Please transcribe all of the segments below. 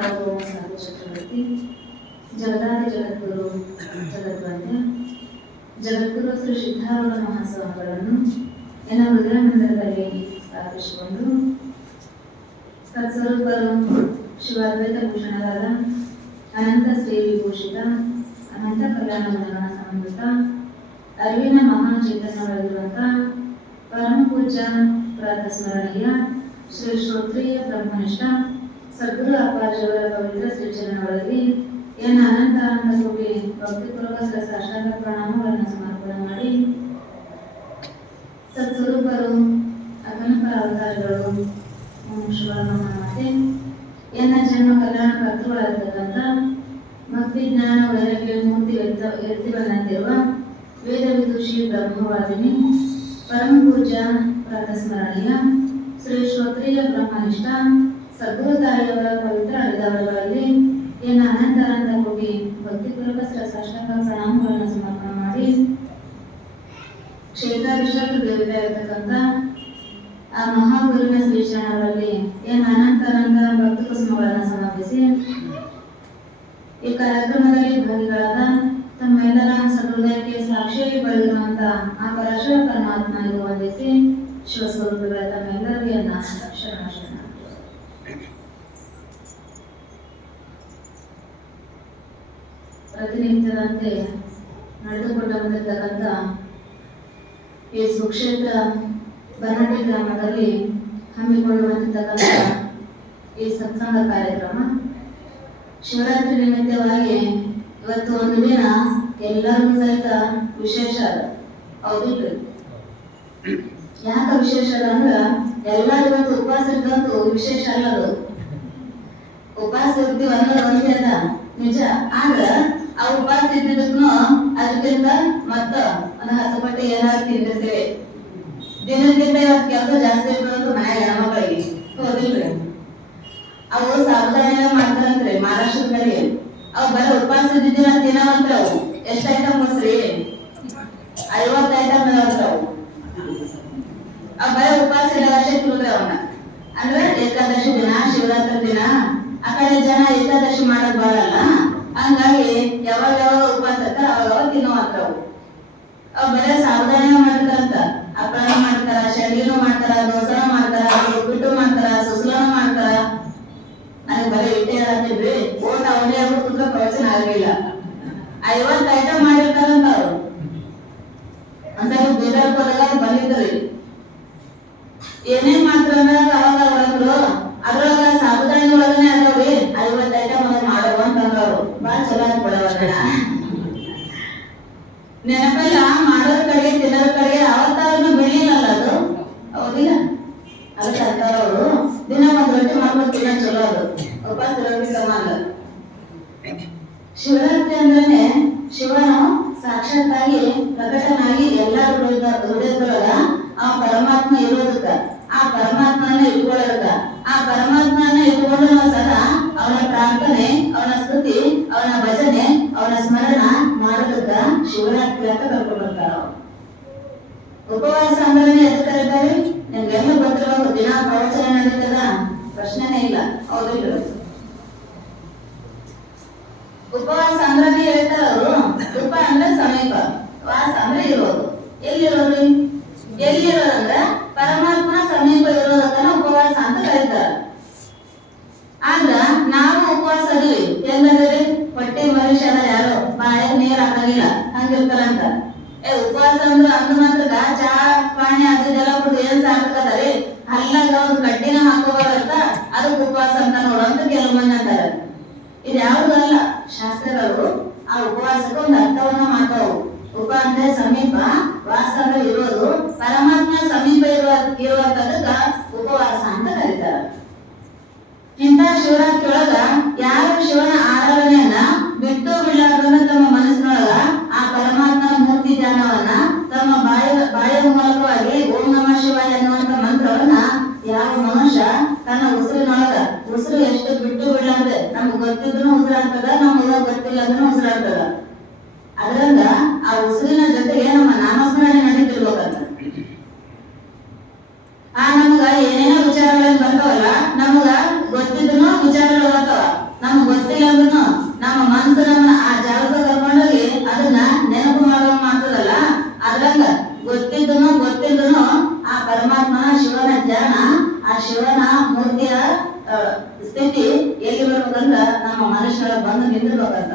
ಸಾರ್ವಭೌಮ ಸಾಧು ಚಕ್ರವರ್ತಿ, ಜಗದಾದಿ ಜಗದ್ಗುರು ಜಗದ್ವಂದ್ಯ ಜಗದ್ಗುರು ಶ್ರೀ ಸಿದ್ಧಾರೂಢ ಮಹಾಸ್ವಾಮಿಗಳನ್ನು ಎನ್ನ ಹೃದಯ ಮಂದಿರದಲ್ಲಿ ಸ್ಥಾಪಿಸಿಕೊಂಡು ತತ್ಸ್ವರೂಪರು ಶಿವಾದ್ವೈತ ಭೂಷಣರಾದ ಅನಂತ ಶ್ರೀ ವಿಭೂಷಿತ ಅನಂತ ಕಲ್ಯಾಣ ಗುಣಗಣ ಸಂಯುತ ಅರಿವಿನ ಮಹಾಚೈತನ್ಯವಾಗಿರುವಂಥ ಪರಮ ಪೂಜ್ಯ ಪ್ರಾತಸ್ಮರಣೀಯ ಶ್ರೀ ಶ್ರೋತ್ರಿಯ ಬ್ರಹ್ಮನಿಷ್ಠ ಸದ್ಗುರು ಅಪ್ಪಾಜಿಯವರ ಪವಿತ್ರ ಶ್ರೀಚರಣಗಳಲ್ಲಿ ಎನ್ನ ಅನಂತ ಕೋಟಿ ಭಕ್ತಿಪೂರ್ವಕ ಸಾಷ್ಟಾಂಗ ಪ್ರಣಾಮಗಳನ್ನು ಸಮರ್ಪಣೆ ಮಾಡಿ ಸತ್ಸ್ವರೂಪರು ಅಗಣಪರ ಅವತಾರಗಳು ಶಿವಮಾತೆ ಎನ್ನ ಜನ್ಮ ಕಲ್ಯಾಣ ಕರ್ತೃಗಳಾಗಿರ್ತಕ್ಕಂಥ ಭಕ್ತಿ ಜ್ಞಾನ ವೈರಾಗ್ಯ ಮೂರ್ತಿ ಎತ್ತಿಬಂದಂತಿರುವ ವೇದ ವಿದುಷಿ ಬ್ರಹ್ಮವಾದಿನಿ ಪರಮ ಪೂಜ್ಯ ಪ್ರಾತಸ್ಮರಣೀಯ ಶ್ರೀ ಶ್ರೋತ್ರಿಯ ಬ್ರಹ್ಮನಿಷ್ಠ ಸದ್ಗುರು ತಾಯಿಯವರ ಪವಿತ್ರ ಅಡಿದಾವಗಳಲ್ಲಿ ಎನ್ನ ಅನಂತ ಕೋಟಿ ಭಕ್ತಿಪೂರ್ವಕ ಸಾಷ್ಟಾಂಗ ಪ್ರಣಾಮಗಳನ್ನು ಸಮರ್ಪಣೆ ಮಾಡಿ ಕ್ಷೇತ್ರಾಭಿಷೇಕ ದೇವತೆ ಆಗಿರ್ತಕ್ಕಂಥ ಆ ಮಹಾಗುರುವಿನ ಶ್ರೀಚರಣಗಳಲ್ಲಿ ಎನ್ನ ಅನಂತ ಭಕ್ತಿ ಕುಸುಮಗಳನ್ನು ಸಮರ್ಪಿಸಿ ಈ ಕಾರ್ಯಕ್ರಮದಲ್ಲಿ ಭಾಗಿಗಳಾದ ತಮ್ಮೆಲ್ಲರ ಸಹೃದಯಕ್ಕೆ ಸಾಕ್ಷಿಯಾಗಿ ಬರೆದಿರುವಂತ ಆ ಪರಶುರ ಪರಮಾತ್ಮನಿಗೂ ವಂದಿಸಿ ಶಿವಸ್ವರೂಪಗಳ ತಮ್ಮೆಲ್ಲರಿಗೂ ಎನ್ನ ಶರಣ ಪ್ರತಿನಿತ್ಯದಂತೆ ನಡೆದುಕೊಂಡು ಬಂದಿರತಕ್ಕಂಥ ಈ ಸುಕ್ಷೇತ್ರ ಬನ್ನಟ್ಟಿ ಗ್ರಾಮದಲ್ಲಿ ಹಮ್ಮಿಕೊಂಡು ಬಂದಿರತಕ್ಕಂಥ ಈ ಸತ್ಸಂಗ ಕಾರ್ಯಕ್ರಮ ಶಿವರಾತ್ರಿ ನಿಮಿತ್ತವಾಗಿ ಇವತ್ತು ಒಂದು ದಿನ ಎಲ್ಲರಿಗೂ ಸಹಿತ ವಿಶೇಷ ಅದ. ಹೌದಿಲ್ರಿ? ಯಾಕೆ ವಿಶೇಷ ಅದ ಅಂದ್ರ ಎಲ್ಲರೂ ಇವತ್ತು ಉಪವಾಸ ಇದ್ದಂತೂ ವಿಶೇಷ ಅಲ್ಲದು. ಉಪವಾಸ ಇರ್ತೀವಿ ಅನ್ನೋದು ಒಂದೇ ಅದ ನಿಜ. ಆದ್ರ ಆ ಉಪವಾಸ ಇದ್ದಿದ್ದಕ್ಕೂ ಅದಕ್ಕಿಂತ ಮತ್ತ ಒಂದು 10 ಪಟ್ಟು ಏನಾದ್ರು ತಿಂದಿರ್ತೇವೆ. ದಿನದಿಂದ ಇವತ್ತು ಕೆಲಸ ಜಾಸ್ತಿ ಇರ್ತದಂತೂ ಮನ್ಯಾಗ ಹೆಣ್ಮಕ್ಳಿಗೆ. ಹೌದಿಲ್ರಿ? ಅವು ಸಾಬುದಾನ ಮಾಡ್ತಾರಂತ್ರಿ ಮಹಾರಾಷ್ಟ್ರ ಕಡೆ. ಅವು ಬರೀ ಉಪವಾಸ ಇದ್ದಿದ್ದಿನ ತಿನ್ನವಂತ್ರ ಅವು ಎಷ್ಟು ಐಟಮ್ ಮುಸ್ರಿ 50 ಐಟಮ್ ಇದಾವಂತ್ರ ಅವು ಬರೀ ಉಪವಾಸ ಇಡೋದಷ್ಟೇ ತಿಂದ್ರಿ ಅವನ್ನ. ಅಂದ್ರೆ ಏಕಾದಶಿ ದಿನ ಶಿವರಾತ್ರಿ ದಿನ ಆ ಕಡೆ ಜನ ಏಕಾದಶಿ ಮಾಡಕ್ ಬರಲ್ಲ. ಹಂಗಾಗಿ ಯಾವಾಗ ಉಪವಾಸ ಇರ್ತಾರ ಅವಾಗ ತಿನ್ನುವಂತ್ರ ಅವು ಬರೀ ಸಾಬುದಾನ ಮಾಡ್ತಾರಂತ. ಹಪ್ಪಳ ಮಾಡ್ತಾರ, ಶಂಡಿನೂ ಮಾಡ್ತಾರ, ದೋಸೆನೂ ಮಾಡ್ತಾರ, ಉಪ್ಪಿಟ್ಟು ಮಾಡ್ತಾರ, ಸುಸ್ಲಾನು ಮಾಡ್ತಾರ. ನನಗೆ ಬರೀ ಇಟ್ಟೆ ಹೇಳ್ತಿದ್ರಿ ಓಟ್ ಅವನೇ ಆಗ್ಬಿಟ್ಟು ಪ್ರವಚನ ಆಗಲಿಲ್ಲ. 50 ಐಟಮ್ ಮಾಡಿರ್ತಾರಂತ ಅವ್ರು. ಒಂದ್ಸಲ ಬೀದರ್ ಹೋದಾಗ ಬಂದಿದ್ರಿ. ಏನೇನ್ ಮಾಡ್ತಾರ ಅವಾಗ ಒಳಗ್ರು ಅದ್ರೊಳಗ ಸಾಬುದಾನಿ ಒಳಗನೆ ಅದಾವ್ರಿ 50 ಐಟಮ್ ಅದ ಮಾಡೋ ಅಂತಂದವ್ರು. ಬಾಳ ಚಲೋ ಆಗಿ ಬಿಡವಲ್ಲ ನೆನಪೆಲ್ಲ ಮಾಡೋದ್ ಕಡೆಗೆ ತಿನ್ನೋದ್ ಕಡೆಗೆ ಅವತ್ತಾದ್ರೂ ಬೆಳಿಲ್ಲಲ್ಲ ಅದು. ಹೌದಿಲ್ಲ? ಅದಕ್ಕೆ ಅಂತಾರವ್ರು ದಿನ ಒಂದ್ ರೊಟ್ಟಿ ಮಾಡ್ಕೊಂಡು ತಿನ್ನ ಚಲೋ ಅದು. ಉಪವಾಸ ಇರೋದ್ರಿಂದ ಸಮಾನ. ಶಿವರಾತ್ರಿ ಅಂದ್ರೇನೆ ಶಿವನು ಸಾಕ್ಷಾತ್ತಾಗಿ ಪ್ರಕಟನಾಗಿ ಎಲ್ಲಾ ಹೃದಯದೊಳಗ ಆ ಪರಮಾತ್ಮ ಇರೋದಕ್ಕ, ಆ ಪರಮಾತ್ಮನ ಇಟ್ಕೊಳ್ಳೋದಕ್ಕ, ಆ ಪರಮಾತ್ಮನ ಇಟ್ಕೊಂಡು ನಾವು ಸದಾ ಅವನ ಪ್ರಾರ್ಥನೆ, ಅವನ ಸ್ತುತಿ, ಅವನ ಭಜನೆ, ಅವನ ಸ್ಮರಣ ಮಾಡೋದಕ್ಕ ಶಿವರಾತ್ರಿ ಅಂತ ಕರ್ಕೊಂಡು ಬರ್ತಾರ. ಉಪವಾಸ ಅಂದ್ರೆ ಎದಕ್ಕೆ ಕರೀತಾರೆ? ನಿಮ್ಗೆಲ್ಲ ಗೊತ್ತಿರಬೇಕು. ದಿನ ಪ್ರವಚನ ನಡೀತದ, ಪ್ರಶ್ನೆನೇ ಇಲ್ಲ. ಹೌದಿಲ್ಲ? ಉಪವಾಸ ಅಂದ್ರೆ ಹೇಳ್ತಾರ ಅವರು. ಉಪ ಅಂದ್ರೆ ಸಮೀಪ, ವಾಸ ಅಂದ್ರೆ ಇರೋದು. ಎಲ್ಲಿರೋದ್ರಿ? ಎಲ್ಲಿರೋದಂದ್ರ ಪರಮಾತ್ಮ ಸಮೀಪ ಇರೋದಕ್ಕನ ಉಪವಾಸ ಅಂತ ಕರೀತಾರ. ಆದ್ರ ನಾವು ಉಪವಾಸ ಅದೀವಿ ಎಲ್ಲದರಿ ಹೊಟ್ಟೆ ಮನುಷ್ಯನ ಯಾರು ಬಾಯಾಗ ನೀರ್ ಹಾಕಂಗಿಲ್ಲ ಹಂಗಿರ್ತಾರಂತ. ಉಪವಾಸ ಅಂದ್ರೆ ಅಂದ ಮಾತ್ರ ಚಾ ಪಾನಿ ಅದೆಲ್ಲ ಬಿಟ್ಟು ಏನ್ ಸಾಕದರಿ ಅಲ್ಲಾಗ ಒಂದು ಕಡ್ಡಿನ ಹಾಕೋಬಾರಂತ ಅದಕ್ಕೆ ಉಪವಾಸ ಅಂತ ನೋಡಂತ ಕೆಲವು ಮಂದಿ ಅಂತಾರ. ಇದು ಯಾವುದಲ್ಲ. ಶಾಸ್ತ್ರಗಳು ಆ ಉಪವಾಸಕ್ಕೆ ಒಂದು ಅರ್ಥವನ್ನ ಮಾಡ್ತಾವು. ಉಪ ಅಂದ್ರೆ ಸಮೀಪ, ವಾಸ ಅಂದ್ರೆ ಇರೋದು. ಪರಮಾತ್ಮ ಸಮೀಪ ಇರುವಂತದಕ್ಕ ಉಪವಾಸ ಅಂತ ಕರೀತಾರ. ಇಂಥ ಶಿವರಾತ್ರಿ ಒಳಗ ಯಾರು ಶಿವನ ಆರಾಧನೆಯನ್ನ ಬಿಟ್ಟು ಬಿಡಲಾರ್ದನ್ನ ತಮ್ಮ ಮನಸ್ಸಿನೊಳಗ ಆ ಪರಮಾತ್ಮನ ಮೂರ್ತಿ ಧ್ಯಾನವನ್ನ ತಮ್ಮ ಬಾಯ ಮೂಲಕವಾಗಿ ಓಂ ನಮಃ ಶಿವಾಯ ಅನ್ನುವಂತ ಮಂತ್ರವನ್ನ ಯಾವ ಮನುಷ್ಯ ತನ್ನ ಉಸಿರಿನೊಳಗ ಉಸಿರು ಎಷ್ಟು ಬಿಟ್ಟು ಬಿಡಲಾರ್ದೆ ನಮ್ಗೆ ಗೊತ್ತಿದ್ರು ಉಸಿರಾಗ್ತದ, ನಮ್ಗೆ ಗೊತ್ತಿಲ್ಲ ಅಂದ್ರೂ ಉಸಿರಾಗ್ತದ. ಅದರಿಂದ ಆ ಉಸಿರಿನ ಜೊತೆಗೆ ನಮ್ಮ ನಾಮಸ್ಮರಣೆ ನಡೀತಿರ್ಬೇಕಂತ. ಆ ನಮಗ ಏನೇನೋ ವಿಚಾರಗಳು ಬರ್ತಾವಲ್ಲ, ನಮಗ ಗೊತ್ತಿದ್ರು ವಿಚಾರಗಳು ಬರ್ತಾವ. ನಮ್ಗೆ ಗೊತ್ತಿಲ್ಲ ಅಂದ್ರೂ ನಮ್ಮ ಮನಸ್ಸು ನಮ್ಮ ಆ ಜಾಗಕ್ಕೆ ಕರ್ಕೊಂಡೋಗಿ ಅದನ್ನ ನೆನಪು ಮಾಡೋ ಮಾಡ್ತದಲ್ಲ, ಅದ್ರಂಗ ಗೊತ್ತಿದ್ದನು ಆ ಪರಮಾತ್ಮನ ಶಿವನ ಧ್ಯಾನ, ಆ ಶಿವನ ಮೂರ್ತಿಯ ಸ್ಥಿತಿ ಎಲ್ಲಿ ಬರ್ಬೇಕಂದ್ರ ನಮ್ಮ ಮನುಷ್ಯರೊಳಗೆ ಬಂದು ನಿಂದಿರ್ಬೇಕಂತ.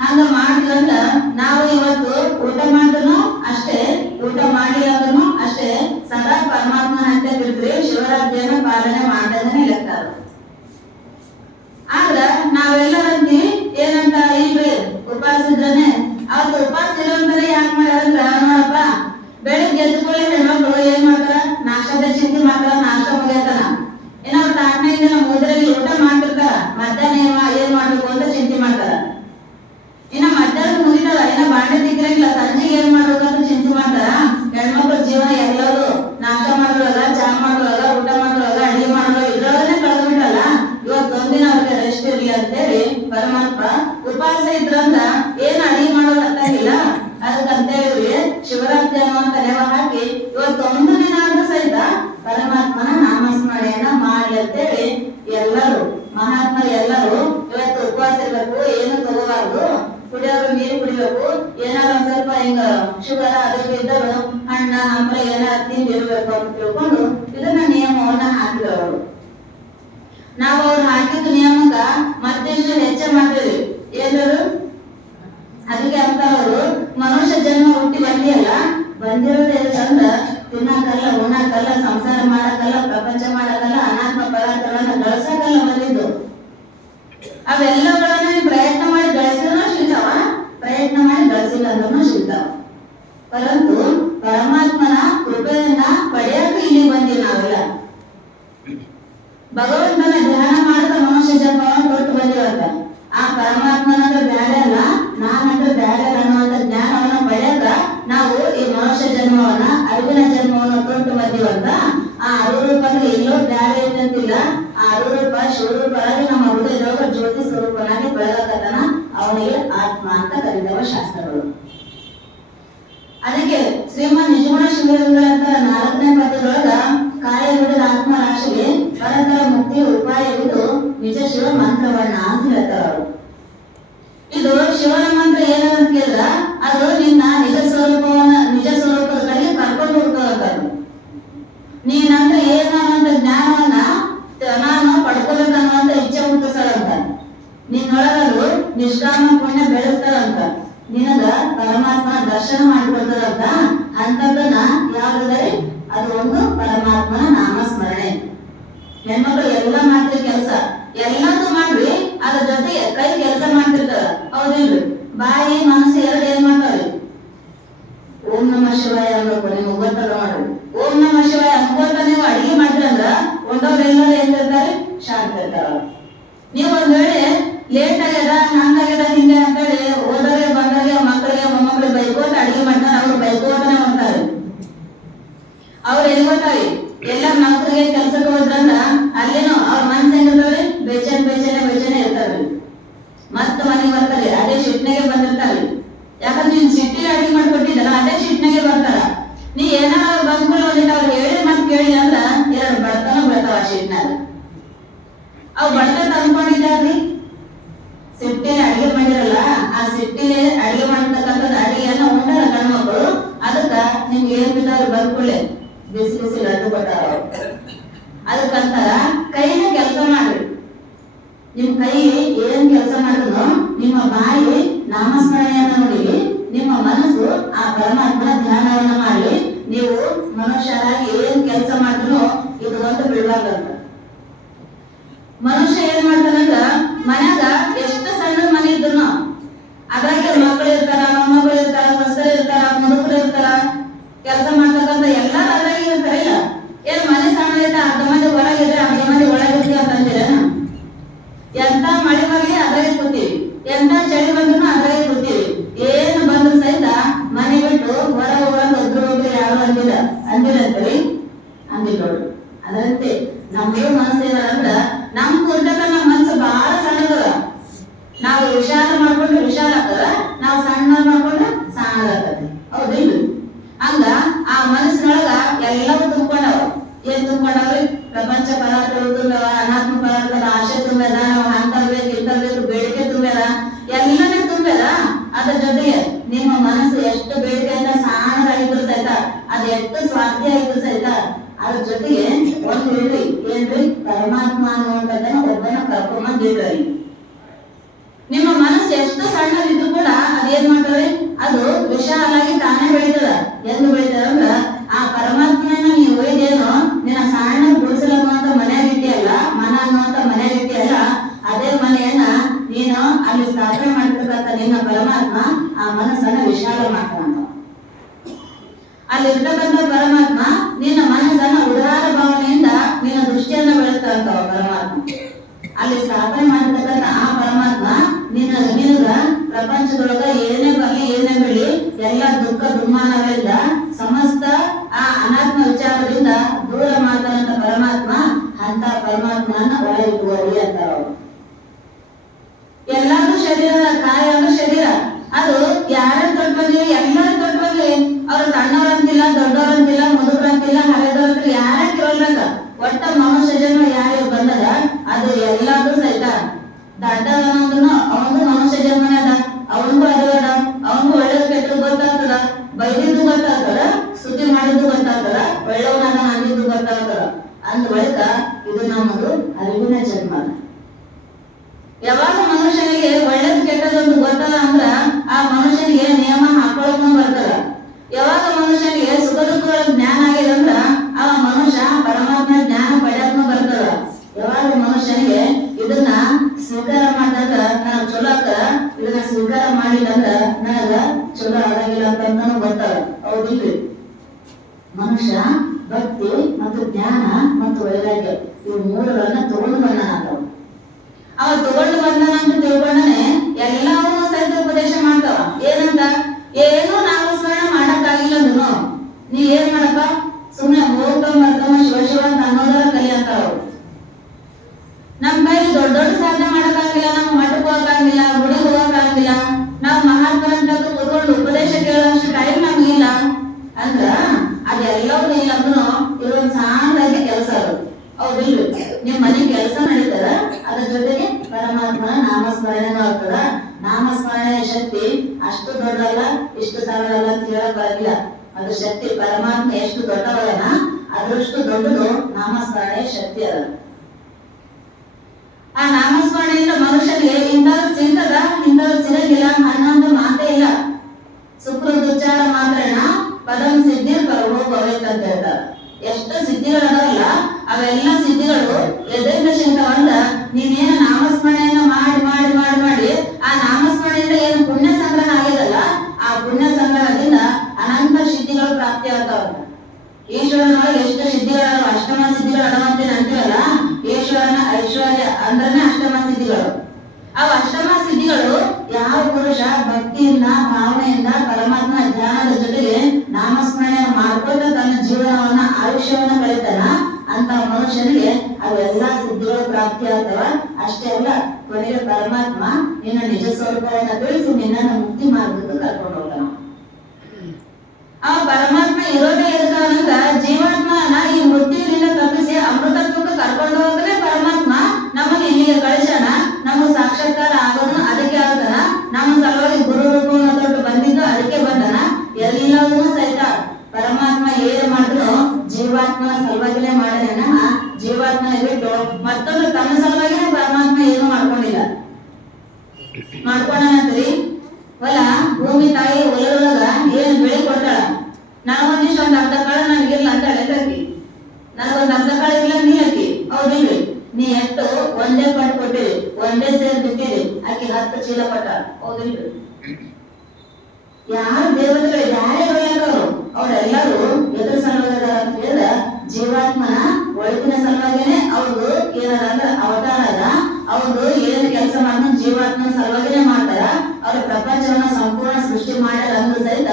ಹಂಗ ಮಾಡಿದ್ರಂದ್ರ ನಾವು ಇವತ್ತು ಊಟ ಮಾಡಿದ್ರು ಅಷ್ಟೇ, ಊಟ ಮಾಡಿಲ್ಲ ಅಂದ್ರೂ ಅಷ್ಟೇ, ಸದಾ ಪರಮಾತ್ಮನ ಅಂತ ಬಿಡ್ರಿ ಶಿವರಾತ್ರಿಯನ್ನು ಪಾಲನೆ ಮಾಡ್ದಂಗನೆ ಲೆಕ್ಕ. ಆದ್ರ ನಾವೆಲ್ಲರಂತಿ ಏನಂತ ಇಲ್ರಿ ಉಪವಾಸ ಇದ್ರನೆ, ಅವತ್ತು ಉಪವಾಸ ಇರೋಂತಾರೆ ಯಾಕೆ ಮಾಡ್ಯಾರಂದ್ರ ನೋಡಪ್ಪ, ಬೆಳಿಗ್ಗೆ ಎದ್ದುಕೊಳ್ಳಿ ಹೆಣ್ಮಕ್ಳು ಏನ್ ಮಾಡ್ತಾರ, ನಾಷ್ಟದ ಚಿಂತೆ ಮಾಡ್ತಾರ, ನಾಷ್ಟ ಮುಗಿಯತನ ಏನೋ ಅವ್ರ ತಾಟ್ನಾಗಿಂದ ಮುದ್ರಲ್ಲಿ ಊಟ ಮಾಡ್ತಿರ್ತಾರ, ಮಧ್ಯಾಹ್ನ ಏನ್ ಮಾಡ್ಬೇಕು ಅಂತ ಚಿಂತೆ ಮಾಡ್ತಾರ. ಇನ್ನ ಮಧ್ಯಾಹ್ನ ಮುಗಿತಾರ, ಇನ್ನ ಬಾಂಡೆ ತಿಕ್ಕಿರಂಗಿಲ್ಲ, ಸಂಜೆಗೆ ಏನ್ ಮಾಡ್ಬೇಕು ಅಂತ ಚಿಂತೆ ಮಾಡ್ತಾರ. ಹೆಣ್ಮಕ್ಳ ಜೀವನ ಎಲ್ಲರೂ ನಾಷ್ಟ ಮಾಡೋದ್ರೊಳಗ, ಚಾ ಮಾಡೋದ್ರೊಳಗ, ಊಟ ಮಾಡೋದ್ರೊಳಗ, ಅಡಿಗೆ ಮಾಡೋದ್ರೊಳಗ ಇದ್ರೊಳಗನೆ ಕಳೆದ್ಬಿಟ್ಟಲ್ಲ. ಇವತ್ತೊಂದಿನ ಅವ್ರಿಗೆ ರೆಸ್ಟ್ ಇರ್ಲಿ ಅಂತೇಳಿ ಪರಮಾತ್ಮ ಉಪವಾಸ ಇದ್ರಂದ್ರ ಏನ್ ಅಡಿಗೆ ಮಾಡೋದು ಅರ್ಥಾಗಿಲ್ಲ, ಅದಕ್ಕಂತೇಳಿ ಶಿವರಾತ್ರಿ ಅನ್ನುವಂತ ನೆವ ಹಾಕಿ ಇವತ್ತೊಂದು ದಿನ ಆದ್ರೂ ಸಹಿತ ಪರಮಾತ್ಮನ ನಾಮಸ್ಮರಣೆಯನ್ನ ಮಾಡಿ ಅಂತೇಳಿ ಎಲ್ಲರೂ ಮಹಾತ್ಮರು ಎಲ್ಲರೂ ಇವತ್ತು ಉಪವಾಸ ಇರ್ಬೇಕು, ಏನು ತಗೋಬಾರ್ದು, ಕುಡಿಯೋರು ನೀರು ಕುಡಿಬೇಕು, ಏನಾರ ಒಂದ್ ಸ್ವಲ್ಪ ಹಿಂಗ ಶುಗರ್ ಅದು ಇದ್ದರು ಹಣ್ಣ ಹಂಪಲ ಏನಾರ ತಿಂದಿರ್ಬೇಕು ಅಂತ ತಿಳ್ಕೊಂಡು ಇದನ್ನ ನಿಯಮವನ್ನ ಹಾಕಿದವರು. ನಾವು ಅವ್ರು ಹಾಕಿದ ನಿಯಮಕ್ಕ ಮತ್ತಿಷ್ಟು ಹೆಚ್ಚ ಮಾಡ್ತೀವಿ ಏನಾದ್ರು. ಅದಕ್ಕೆ ಅಂತಾರವರು ಮನುಷ್ಯ ಜನ್ಮ ಹುಟ್ಟಿ ಬಂದಿಯಲ್ಲ, ಬಂದಿರೋದೇ ಚಂದ ತಿನ್ನಕಲ್ಲ, ಉಣ್ಣಕಲ್ಲ, ಸಂಸಾರ ಮಾಡಕಲ್ಲ, ಪ್ರಪಂಚ ಮಾಡಕಲ್ಲ, ಅನಾತ್ಮ ಪದಾರ್ಥಗಳನ್ನ ಗಳಿಸಕಲ್ಲ ಬಂದಿದ್ದು. ಅವೆಲ್ಲಗಳನ್ನ ಪ್ರಯತ್ನ ಮಾಡಿ ಗಳಿಸಿದ್ರು ಸಿಗ್ತಾವ, ಪ್ರಯತ್ನ ಮಾಡಿ ಗಳಿಸಿಲ್ಲ ಅಂದ್ರೂ ಸಿಗ್ತಾವ. ಪರಂತು ಪರಮಾತ್ಮನ ಕೃಪೆಯನ್ನ ಪಡೆಯಕ್ಕೆ ಇಲ್ಲಿ ಬಂದಿವಿ ನಾವೆಲ್ಲ. ಭಗವಂತನ ಧ್ಯಾನ ಮಾಡಿದ ಮನುಷ್ಯ ಜನ್ಮವನ್ನು ಕೊಟ್ಟು ಬಂದಿವಂತ. ಆ ಪರಮಾತ್ಮನಂದ್ರೆ ಬ್ಯಾರೆ ಅಲ್ಲ, ನಾನಂದ್ರೆ ಬ್ಯಾರೆ ಅನ್ನುವಂತ ಜ್ಞಾನವನ್ನ ಪಡೆಯಕ ನಾವು ಈ ಮನುಷ್ಯ ಜನ್ಮವನ್ನ ಅರಿವಿನ ಜನ್ಮವನ್ನು ಕೊಟ್ಟು ಬಂದಿವಂತ. ಆ ಅರುರೂಪ ಅಂದ್ರೆ ಎಲ್ಲೋ ಬ್ಯಾರೆ ಇದ್ದಂತಿಲ್ಲ, ಆ ಅರುರೂಪ ಶಿವರೂಪರಾಗಿ ನಮ್ಮ ಹೃದಯದೊಳಗ ಜ್ಯೋತಿ ಸ್ವರೂಪನಾಗಿ ಬೆಳಗಕತನ, ಅವನಿಗೆ ಆತ್ಮ ಅಂತ ಕರೀತವ ಶಾಸ್ತ್ರಗಳು. ಅದಕ್ಕೆ ಶ್ರೀಮನ್ ನಿಜಗುಣ ಶಿವಲಿಂಗರಂತ 4ನೇ ಪದ್ಯದೊಳಗ ಕಾಯ ಬಿಡದ ಆತ್ಮ ರಾಶಿಗೆ ಪರತರ ಮುಕ್ತಿ ಉಪಾಯವಿದು ನಿಜ ಶಿವ ಮಂತ್ರವನ್ನ ಅಂತ ಹೇಳ್ತಾರ ಅವರು. ಇದು ಶಿವನ ಮಂತ್ರ ಏನಂತ ಕೇಳಿದ್ರ ಅದು ನಿನ್ನ ನಿಜ ಸ್ವರೂಪದ ಕಡೆಗೆ ಕರ್ಕೊಂಡು ಹೋಗ್ತದ. ನೀನಂದ್ರೆ ಏನನ್ನೋಂತ ಜ್ಞಾನವನ್ನ ನಾನು ಪಡ್ಕೋಬೇಕನ್ನುವಂತ ಇಚ್ಛೆ ಹುಟ್ಟಿಸದಂತ, ನಿನ್ನೊಳಗದು ನಿಷ್ಕಾಮ ಪುಣ್ಯ ಬೆಳೆಸ್ತಾರಂತ, ನಿನಗ ಪರಮಾತ್ಮ ದರ್ಶನ ಮಾಡಿಕೊಡ್ತದಂತ. ಅಂತದನ್ನ ಯಾವ್ದಾದ್ರೆ ಅದು ಒಂದು ಪರಮಾತ್ಮನ ನಾಮಸ್ಮರಣೆ. ಹೆಣ್ಮಕ್ಳು ಎಲ್ಲ ಮಾಡ್ತಿರ್ ಕೆಲಸ, ಎಲ್ಲಾನು ಮಾಡ್ರಿ, ಅದ್ರ ಜೊತೆಗೆ ಕೈ ಕೆಲಸ ಮಾಡ್ತಿರ್ತಾರ, ಹೌದಿಲ್ರಿ? ಬಾಯಿ ಮನಸ್ಸು ಎರಡು ಏನ್ ಮಾಡ್ತಾವ್ರಿ? ಓಂ ನಮ ಶಿವಾಯ ಅನ್ಬೇಕು, ನಿಮ್ಗೆ ಗೊತ್ತಲ್ಲ ಮಾಡ್ರಿ. ಓಂ ನಮ ಶಿವಾಯ ಅನ್ಕೋತ ನೀವು ಅಡಿಗೆ ಮಾಡ್ರಿ ಅಂದ್ರ ಒಂದವ್ರೆಲ್ಲರೂ ಏನ್ ಇರ್ತಾರೆ? ಶಾಂತ ಇರ್ತಾರ. ನೀವು ಒಂದ್ ವೇಳೆ ಲೇಟ್ ಆಗ್ಯದ, ಹಂಗಾಗ್ಯದ, ಹಿಂಗೆ ಅಂತೇಳಿ ಓದೋರಿಗೆ ಬಂದವರಿಗೆ ಮಕ್ಕಳಿಗೆ ಮೊಮ್ಮಕ್ಕಳಿಗೆ ಬೈಕೋತ ಅಡಿಗೆ ಮಾಡ್ತಾರೆ, ಅವ್ರು ಬೈಕೋತನೆ ಮಾಡ್ತಾರೆ. ಅವ್ರು ಎಲ್ಲಿ ಗೊತ್ತಾವಿ ಎಲ್ಲ ಮಕ್ಕಳಿಗೆ ಕೆಲ್ಸಕ್ಕೆ ಹೋದ್ರಂದ್ರ ಅಲ್ಲೇನೋ ಅವ್ರ ಮನ್ಸ ಹೆಂಗಿರ್ತಾವ್ರಿ? ಬೇಚನೆ ಇರ್ತಾವ್ರಿ. ಮತ್ತ ಮನೆಗೆ ಬರ್ತಾರೆ, ಅದೇ ಶಿಟ್ನಾಗೆ ಬಂದಿರ್ತಾವ್ರಿ. ಯಾಕಂದ್ರೆ ನೀನ್ ಸಿಟ್ಟಿಗೆ ಅಡಿಗೆ ಮಾಡ್ಕೊಟ್ಟಿದ್ದಲ್ಲ, ಅದೇ ಶಿಟ್ನಾಗೆ ಬರ್ತಾರ. ನೀ ಏನಾರ ಅವ್ರು ಬಂದ್ಕೊಂಡು ಒಂದಿಟ್ಟು ಅವ್ರು ಹೇಳಿ ಮತ್ ಕೇಳಿ ಅಂದ್ರ 2 ಬಡತನ ಬೀಳ್ತಾವ ಆ ಶಿಟ್ನಾಗ. ಅವ್ ಬಡತನ ತಂದ್ಕೊಂಡಿದ್ದಾರ್ರಿ, ಸಿಟ್ಟಿಗೆ ಅಡಿಗೆ ಮಾಡಿರಲ್ಲ, ಆ ಸಿಟ್ಟಿಗೆ ಅಡಿಗೆ ಮಾಡ್ತಕ್ಕಂಥದ್ದು ಅಡಿಗೆಯನ್ನ ಉಂಡಾರ ಗಂಡ್ಮಕ್ಳು. ಅದಕ್ಕ ನಿಮ್ಗೆ ಏನ್ ಬಿದ್ದಾವ್ರಿ ಬರ್ಕೊಳ್ಳಿ ಬಿಸಿ ಲಡ್ಡು ಕೊಟ್ಟಾರ. ಅದಕ್ಕಂತಾರ ಕೈನ ಕೆಲಸ ಮಾಡ್ರಿ. ನಿಮ್ ಕೈ ಏನ್ ಕೆಲಸ ಮಾಡಿದ್ರು, ನಿಮ್ಮ ಬಾಯಿ ನಾಮಸ್ಮರಣೆಯನ್ನ ನೋಡಿರಿ, ನಿಮ್ಮ ಮನಸ್ಸು ಆ ಪರಮಾತ್ಮನ ಧ್ಯಾನವನ್ನ ಮಾಡಿ, ನೀವು ಮನುಷ್ಯರಾಗಿ ಏನ್ ಕೆಲಸ ಮಾಡಿದ್ರು ಇದು ಒಂದು ಬಿಡ್ಬಾರ್ದಂತ. ಮನುಷ್ಯ ಏನ್ ಮಾಡ್ತಾನಂದ್ರ ಮನ್ಯಾಗ ಎಷ್ಟು ಸಣ್ಣ ಮನೆ ಇದ್ರು ಅದ್ರಾಗೆ ಮಕ್ಕಳು ಇರ್ತಾರ, ಮೊಮ್ಮಕ್ಕಳು ಇರ್ತಾರ, ಹೊಸರು ಇರ್ತಾರ, ಮುದುಕರು ಇರ್ತಾರ, ಕೆಲಸ ಮಾಡ್ತಕ್ಕಂಥ ಎಲ್ಲಾರು ಅದ್ರಾಗೆ ಇರ್ತಾರ. ಇಲ್ಲ ಏನ್ ಮನೆ ಸಣ್ಣ ಐತೆ, 10 ಮಂದಿ ಹೊರಗಿದ್ರೆ 10 ಮಂದಿ ಒಳಗಿರ್ತೀವಿ ಅಂತಂದಿರ? ಎಂತ ಮಳೆ ಬರ್ಲಿ ಅದ್ರಾಗೆ ಕೂತೀವಿ, ಎಂತ ಚಳಿ ಬಂದ್ರು ಅದ್ರಾಗೆ ಕೂತೀವಿ. ಏನು ಬಂದ್ರು ಸಹಿತ ಮನೆ ಬಿಟ್ಟು ಹೊರ ಹೋಗಂತ ಒಬ್ರು ಯಾರು ಅಂದಿರಂತರಿ ಅಂದಿಲ್ಲ. ಅದರಂತೆ ನಮ್ದು ಮನಸ್ಸು ಏನಂದ್ರ ನಮ್ ಕುರಿತಕ್ಕ ನಮ್ಮ ಸಣ್ಣದಿದ್ರು ಕೂಡ ಅದೇನ್ ಮಾಡ್ತದೆ, ಅದು ವಿಶಾಲಾಗಿ ತಾನೇ ಬೆಳೀತದ. ಎಂದು ಬೆಳೀತದ ಅಂದ್ರ ಆ ಪರಮಾತ್ಮನ ನೀವು ಒಯ್ದೇನೋ ನಿನ್ನ ಸಣ್ಣ ಗುಡಿಸಲು ಅನ್ನುವಂತ ಮನೆಯಾಗ ಇಟ್ಟಿಯಲ್ಲ, ಮನ ಅನ್ನುವಂತ ಮನೆಯಾಗ ಇಟ್ಟಿಯಲ್ಲ, ಅದೇ ಮನೆಯನ್ನ ನೀನು ಅಲ್ಲಿ ಸ್ಥಾಪನೆ ಮಾಡಿರ್ತಕ್ಕಂಥ ನಿನ್ನ ಪರಮಾತ್ಮ ಆ ಮನಸ್ಸನ್ನ ವಿಶಾಲ ಮಾಡ್ತಾನ. ಅಲ್ಲಿರ್ತಕ್ಕಂಥ ಪರಮಾತ್ಮ ನಿನ್ನ ಮನಸ್ಸನ್ನ ಉದಾರ ಭಾವನೆಯಿಂದ ನಿನ್ನ ದೃಷ್ಟಿಯನ್ನ ಬೆಳೆಸ್ತಾ ಇರ್ತಾವ ಪರಮಾತ್ಮ. ಅಲ್ಲಿ ಸ್ಥಾಪನೆ ಮಾಡಿರ್ತಕ್ಕಂಥ ಆ ಪರಮಾತ್ಮ ನಿನಗ ಪ್ರಪಂಚದೊಳಗ ಏನೇ ಬರಲಿ ಏನೇ ಬೆಳಿ ಎಲ್ಲ ದುಃಖ ದುಮ್ಮಾನಗಳಿಂದ ಸಮಸ್ತ ಆ ಅನಾತ್ಮ ವಿಚಾರದಿಂದ ದೂರ ಮಾಡ್ತಾನಂತ ಪರಮಾತ್ಮ. ಅಂತ ಪರಮಾತ್ಮನ ಒಳ ಇಟ್ಟುವರಿ ಅಂತಾರ. ಎಲ್ಲಾರು ಶರೀರ, ಕಾಯ ಅಂದ್ರೆ ಶರೀರ, ಅದು ಯಾರ ದೊಡ್ಡ ಬಂದಿಲ್ಲ, ಎಲ್ಲರೂ ದೊಡ್ಡ ಬಂದ್ಲಿ. ಅವ್ರು ಸಣ್ಣವ್ರಂತಿಲ್ಲ, ದೊಡ್ಡವ್ರಂತಿಲ್ಲ, ಮುದುಕರಂತಿಲ್ಲ, ಹಳೆದವ್ರಂತಿಲ್ಲ, ಯಾರಕ್ಕೆ ಇರೋಲ್ಲ. ಒಟ್ಟ ಮನುಷ್ಯ ಜನ್ಮ ಯಾರು ಬಂದದ ಅದು ಎಲ್ಲಾದ್ರೂ ಸಹಿತ ದಡ್ಡದನಂದ್ರೂ ಅವನು ಮನುಷ್ಯ ಜನ್ಮನೇ ಅದ. ಅವನಿಗೂ ಅರಿವದ, ಅವನಿಗೂ ಒಳ್ಳೇದು ಕೆಟ್ಟದ್ದು ಗೊತ್ತಾಗ್ತದ, ಬೈದಿದ್ದು ಗೊತ್ತಾಗ್ತದ, ಸ್ತುತಿ ಮಾಡಿದ್ದು ಗೊತ್ತಾಗ್ತದ, ಒಳ್ಳೆಯವನಾದ ಅಂದಿದ್ದು ಗೊತ್ತಾಗ್ತದ. ಅಂದ ಬಳಿಕ ಇದು ನಮ್ಮದು ಅರಿವಿನ ಜನ್ಮ. ಯಾವಾಗ ಮನುಷ್ಯನಿಗೆ ಒಳ್ಳೇದು ಕೆಟ್ಟದೊಂದು ಗೊತ್ತದ ಅಂದ್ರ ಆ ಮನುಷ್ಯನಿಗೆ ನಿಯಮ ಹಾಕೊಳಕೊಂಡ್ ಬರ್ತದ. ಯಾವಾಗ ಮನುಷ್ಯನಿಗೆ ಸುಖ ದುಃಖಗಳ ಜ್ಞಾನ ಆಗಿದೆ ಅಂದ್ರ ಆ ಮನುಷ್ಯ ಪರಮಾತ್ಮ ಜ್ಞಾನ ಪಡೆಯತ್ನ ಬರ್ತದ. ಯಾವಾಗ ಮನುಷ್ಯನಿಗೆ ಇದನ್ನ ಸ್ವೀಕಾರ ಮಾಡಿದಂದ್ರ ನನಗ್ ಚಲೋ ಆಗ್ತದ, ಇದನ್ನ ಸ್ವೀಕಾರ ಮಾಡಿದಂದ್ರ ನನಗ ಚಲೋ ಆಗಂಗಿಲ್ಲ ಅಂತ ಗೊತ್ತದ. ಹೌದಿಲ್ರಿ? ಮನುಷ್ಯ ಭಕ್ತಿ ಮತ್ತು ಜ್ಞಾನ ಮತ್ತು ವೈರಾಗ್ಯ ಇವು ಮೂರುಗಳನ್ನ ತಗೊಂಡು ಬಂದಾನಂತವ. ಅವ ತಗೊಂಡು ಬಂದಾನ ಅಂತ ತಿಳ್ಕೊಂಡನೆ ಎಲ್ಲವನ್ನೂ ಸಹಿತ ಉಪದೇಶ ಮಾಡ್ತಾವ. ಏನಂತ? ಏನೋ ನಾಮಸ್ಮರಣ ಮಾಡಕ್ಕಾಗಿಲ್ಲ ಅಂದ್ರು ನೀ ಏನ್ ಮಾಡಪ್ಪ, ಸುಮ್ನೆ ಹೋಗ್ತಮ್ಮ ಬರ್ತಮ್ಮ ಶಿವ ಶಿವ ಅಂತ ಅನ್ನೋದರ ಕಲಿ ಅಂತಾರ ಅವ್ರು. ನಮ್ ಕೈಲಿ ದೊಡ್ಡ ದೊಡ್ಡ ಸಾಧನೆ ಮಾಡಕ್ಕಾಗಿಲ್ಲ, ನಮ್ ಮಠಕ್ಕೆ ಹೋಗಕ್ಕಾಗಿಲ್ಲ, ಗುಡಿಗೆ ಹೋಗಕ್ಕಾಗಿಲ್ಲ, ನಾವ್ ಮಹಾತ್ಮರಂತ ಕೂತ್ಕೊಂಡು ಉಪದೇಶ ಕೇಳೋಷ್ಟು ಟೈಮ್ ನಮ್ಗಿಲ್ಲ ಅಂದ್ರ ಅದೆಲ್ಲವೂ ಇಲ್ಲ ಅಂದ್ರೂ ಇದೊಂದು ಸಾಂದ್ರತೆ ಕೆಲಸ ಅದು. ಹೌದಿಲ್ರಿ? ನಿಮ್ ಮನೆ ಕೆಲಸ ನಡೀತದ, ಅದ್ರ ಜೊತೆಗೆ ಪರಮಾತ್ಮನ ನಾಮಸ್ಮರಣೆನೂ ಆಗ್ತದ. ನಾಮಸ್ಮರಣೆಯ ಶಕ್ತಿ ಅಷ್ಟು ದೊಡ್ಡದಲ್ಲ, ಇಷ್ಟು ಸರಳಲ್ಲ ಅಂತ ಹೇಳಕ್ ಬರಲಿಲ್ಲ. ಅದ್ರ ಶಕ್ತಿ ಪರಮಾತ್ಮ ಎಷ್ಟು ದೊಡ್ಡವರನ ಅದರಷ್ಟು ದೊಡ್ಡದು ನಾಮಸ್ಮರಣೆಯ ಶಕ್ತಿ ಅದ. ಆ ನಾಮಸ್ಮರಣೆಯಿಂದ ಮನುಷ್ಯನಿಗೆ ಇಂಥವ್ರು ಸಿಗ್ತದ, ಇಂಥವ್ರು ಸಿಗಂಗಿಲ್ಲ ಅನ್ನೋಂಥ ಮಾತೇ ಇಲ್ಲ. ಸುಕೃದುಚ್ಚಾರ ಮಾತ್ರನ ಪದಂ ಸಿದ್ಧಿ ಪರವೋ ಭವೇತ್ ಅಂತ ಹೇಳ್ತಾರೆ. ಎಷ್ಟು ಸಿದ್ಧಿಗಳದಾವಲ್ಲ ಅವೆಲ್ಲ ಸಿದ್ಧಿಗಳು ಎದರಿಂದ ಸಿಗ್ತಾವಂದ ನೀನೇನ ನಾಮಸ್ಮರಣೆಯನ್ನ ಮಾಡಿ ಮಾಡಿ ಮಾಡಿ ಮಾಡಿ ಆ ನಾಮಸ್ಮರಣೆಯಿಂದ ಏನು ಪುಣ್ಯ ಸಂಗ್ರಹ ಆಗ್ಯದಲ್ಲ, ಆ ಪುಣ್ಯ ಸಂಗ್ರಹದಿಂದ ಅನಂತ ಸಿದ್ಧಿಗಳು ಪ್ರಾಪ್ತಿ ಆಗ್ತಾವ. ಈಶ್ವರನೊಳಗೆ ಎಷ್ಟು ಸಿದ್ಧಿಗಳು, ಅಷ್ಟಮ ಸಿದ್ಧಿಗಳು ಅದಾವಂತ ಅಂತೀವಲ್ಲ, ಈಶ್ವರನ ಐಶ್ವರ್ಯ ಅಂದ್ರನೇ ಅಷ್ಟಮ ಸಿದ್ಧಿಗಳು. ಅವು ಅಷ್ಟಮ ಸಿದ್ಧಿಗಳು ಯಾವ ಪುರುಷ ಭಕ್ತಿಯಿಂದ ಭಾವನೆಯಿಂದ ಪರಮಾತ್ಮ ಜ್ಞಾನದ ಜೊತೆಗೆ ನಾಮಸ್ಮರಣೆ ಮಾಡ್ಕೊಂಡ ತನ್ನ ಜೀವನವನ್ನ ಆಯುಷ್ಯವನ್ನ ಕಳೀತಾನ ಅಂತ ಮನುಷ್ಯನಿಗೆ ಅವೆಲ್ಲಾ ಸಿದ್ಧಿಗಳು ಪ್ರಾಪ್ತಿ ಆಗ್ತವ. ಅಷ್ಟೇ ಅಲ್ಲ, ಕೊನೆಗೆ ಪರಮಾತ್ಮ ನಿನ್ನ ನಿಜ ಸ್ವರೂಪವನ್ನ ತಿಳಿಸಿ ನಿನ್ನ ಮುಕ್ತಿ ಮಾರ್ಗಕ್ಕೆ ಕರ್ಕೊಂಡು ಹೋಗ್ತಾನ. ಆ ಪರಮಾತ್ಮ ಇರೋದೇ ಎದಕ್ಕಂದ್ರ ಜೀವಾತ್ಮನ ಈ ಮೃತ್ಯುವಿನಿಂದ ತಪ್ಪಿಸಿ ಅಮೃತತ್ವಕ್ಕೆ ಕರ್ಕೊಂಡು ಹೋದ್ರೆ ಪರಮಾತ್ಮ ನಮ್ಮನ್ನ ಇಲ್ಲಿಗೆ ಕಳಿಸೋಣ, ನಮ್ಮ ಸಾಕ್ಷಾತ್ಕಾರ ಆಗೋದನ್ನ ಅದಕ್ಕೆ ಆಗ್ತಾನ. ನಮ್ಮ ಸಲುವಾಗಿ ಗುರು ರೂಪವನ್ನು ತೊಟ್ಟು ಬಂದಿದ್ದು ಅದಕ್ಕೆ ಬಂದನ. ಎಲ್ಲವನ್ನೂ ಸಹಿತ ಪರಮಾತ್ಮ ಏನು ಮಾಡಿದ್ರು ಜೀವಾತ್ಮನ ಸಲುವಾಗಿನೇ ಮಾಡಿದ. ಜೀವಾತ್ಮನ ಬಿಟ್ಟು ಮತ್ತೊಂದು ತನ್ನ ಸಲುವಾಗಿನೇ ಪರಮಾತ್ಮ ಏನು ಮಾಡ್ಕೊಂಡಿಲ್ಲ. ಮಾಡ್ಕೊಂಡನಂತ್ರಿ ಹೊಲ ಭೂಮಿ ತಾಯಿ ಹೊಲದೊಳಗ ಏನ್ ಬೆಳೆ ಕೊಟ್ಟಾಳ, ನಾವೊಂದಿಷ್ಟು ಒಂದ್ ಅರ್ಧ ಕಾಳ ನನಗಿಲ್ಲ ಅಂತ ಹೇಳಕಿ, ನನಗೊಂದ್ ಅರ್ಧ ಕಾಳ ಇಲ್ಲ ನೀ ಹಾಕಿ. ಹೌದಿಲ್ರಿ? ನೀ ಎಷ್ಟು ಒಂದೇ ಪಟ್ಟು ಕೊಟ್ಟಿರಿ, ಒಂದೇ ಸೇರ್ ಬಿಟ್ಟಿರಿ, ಆಕಿ 10 ಚೀಲ ಕೊಟ್ಟಾಳ. ಹೌದಿಲ್ರಿ? ಯಾರು ದೇವತೆಗಳು ಯಾರೇ ಬೆಳೆಯಕರು ಅವ್ರೆಲ್ಲರೂ ಎದುರು ಸಲುವಾಗ ಅಂತ ಹೇಳಿದ್ರೆ ಜೀವಾತ್ಮನ ಒಳಗಿನ ಸಲುವಾಗಿನೇ ಅವ್ರದ್ದು ಏನದಂದ್ರ ಅವತಾರ ಅದ. ಅವ್ರು ಏನ್ ಕೆಲಸ ಮಾಡ್ಕೊಂಡು ಜೀವಾತ್ಮನ ಸಲುವಾಗಿನೇ ಮಾಡ್ತಾರ. ಅವ್ರ ಪ್ರಪಂಚವನ್ನ ಸಂಪೂರ್ಣ ಸೃಷ್ಟಿ ಮಾಡ್ಯಾರ ಅಂದ್ರೂ ಸಹಿತ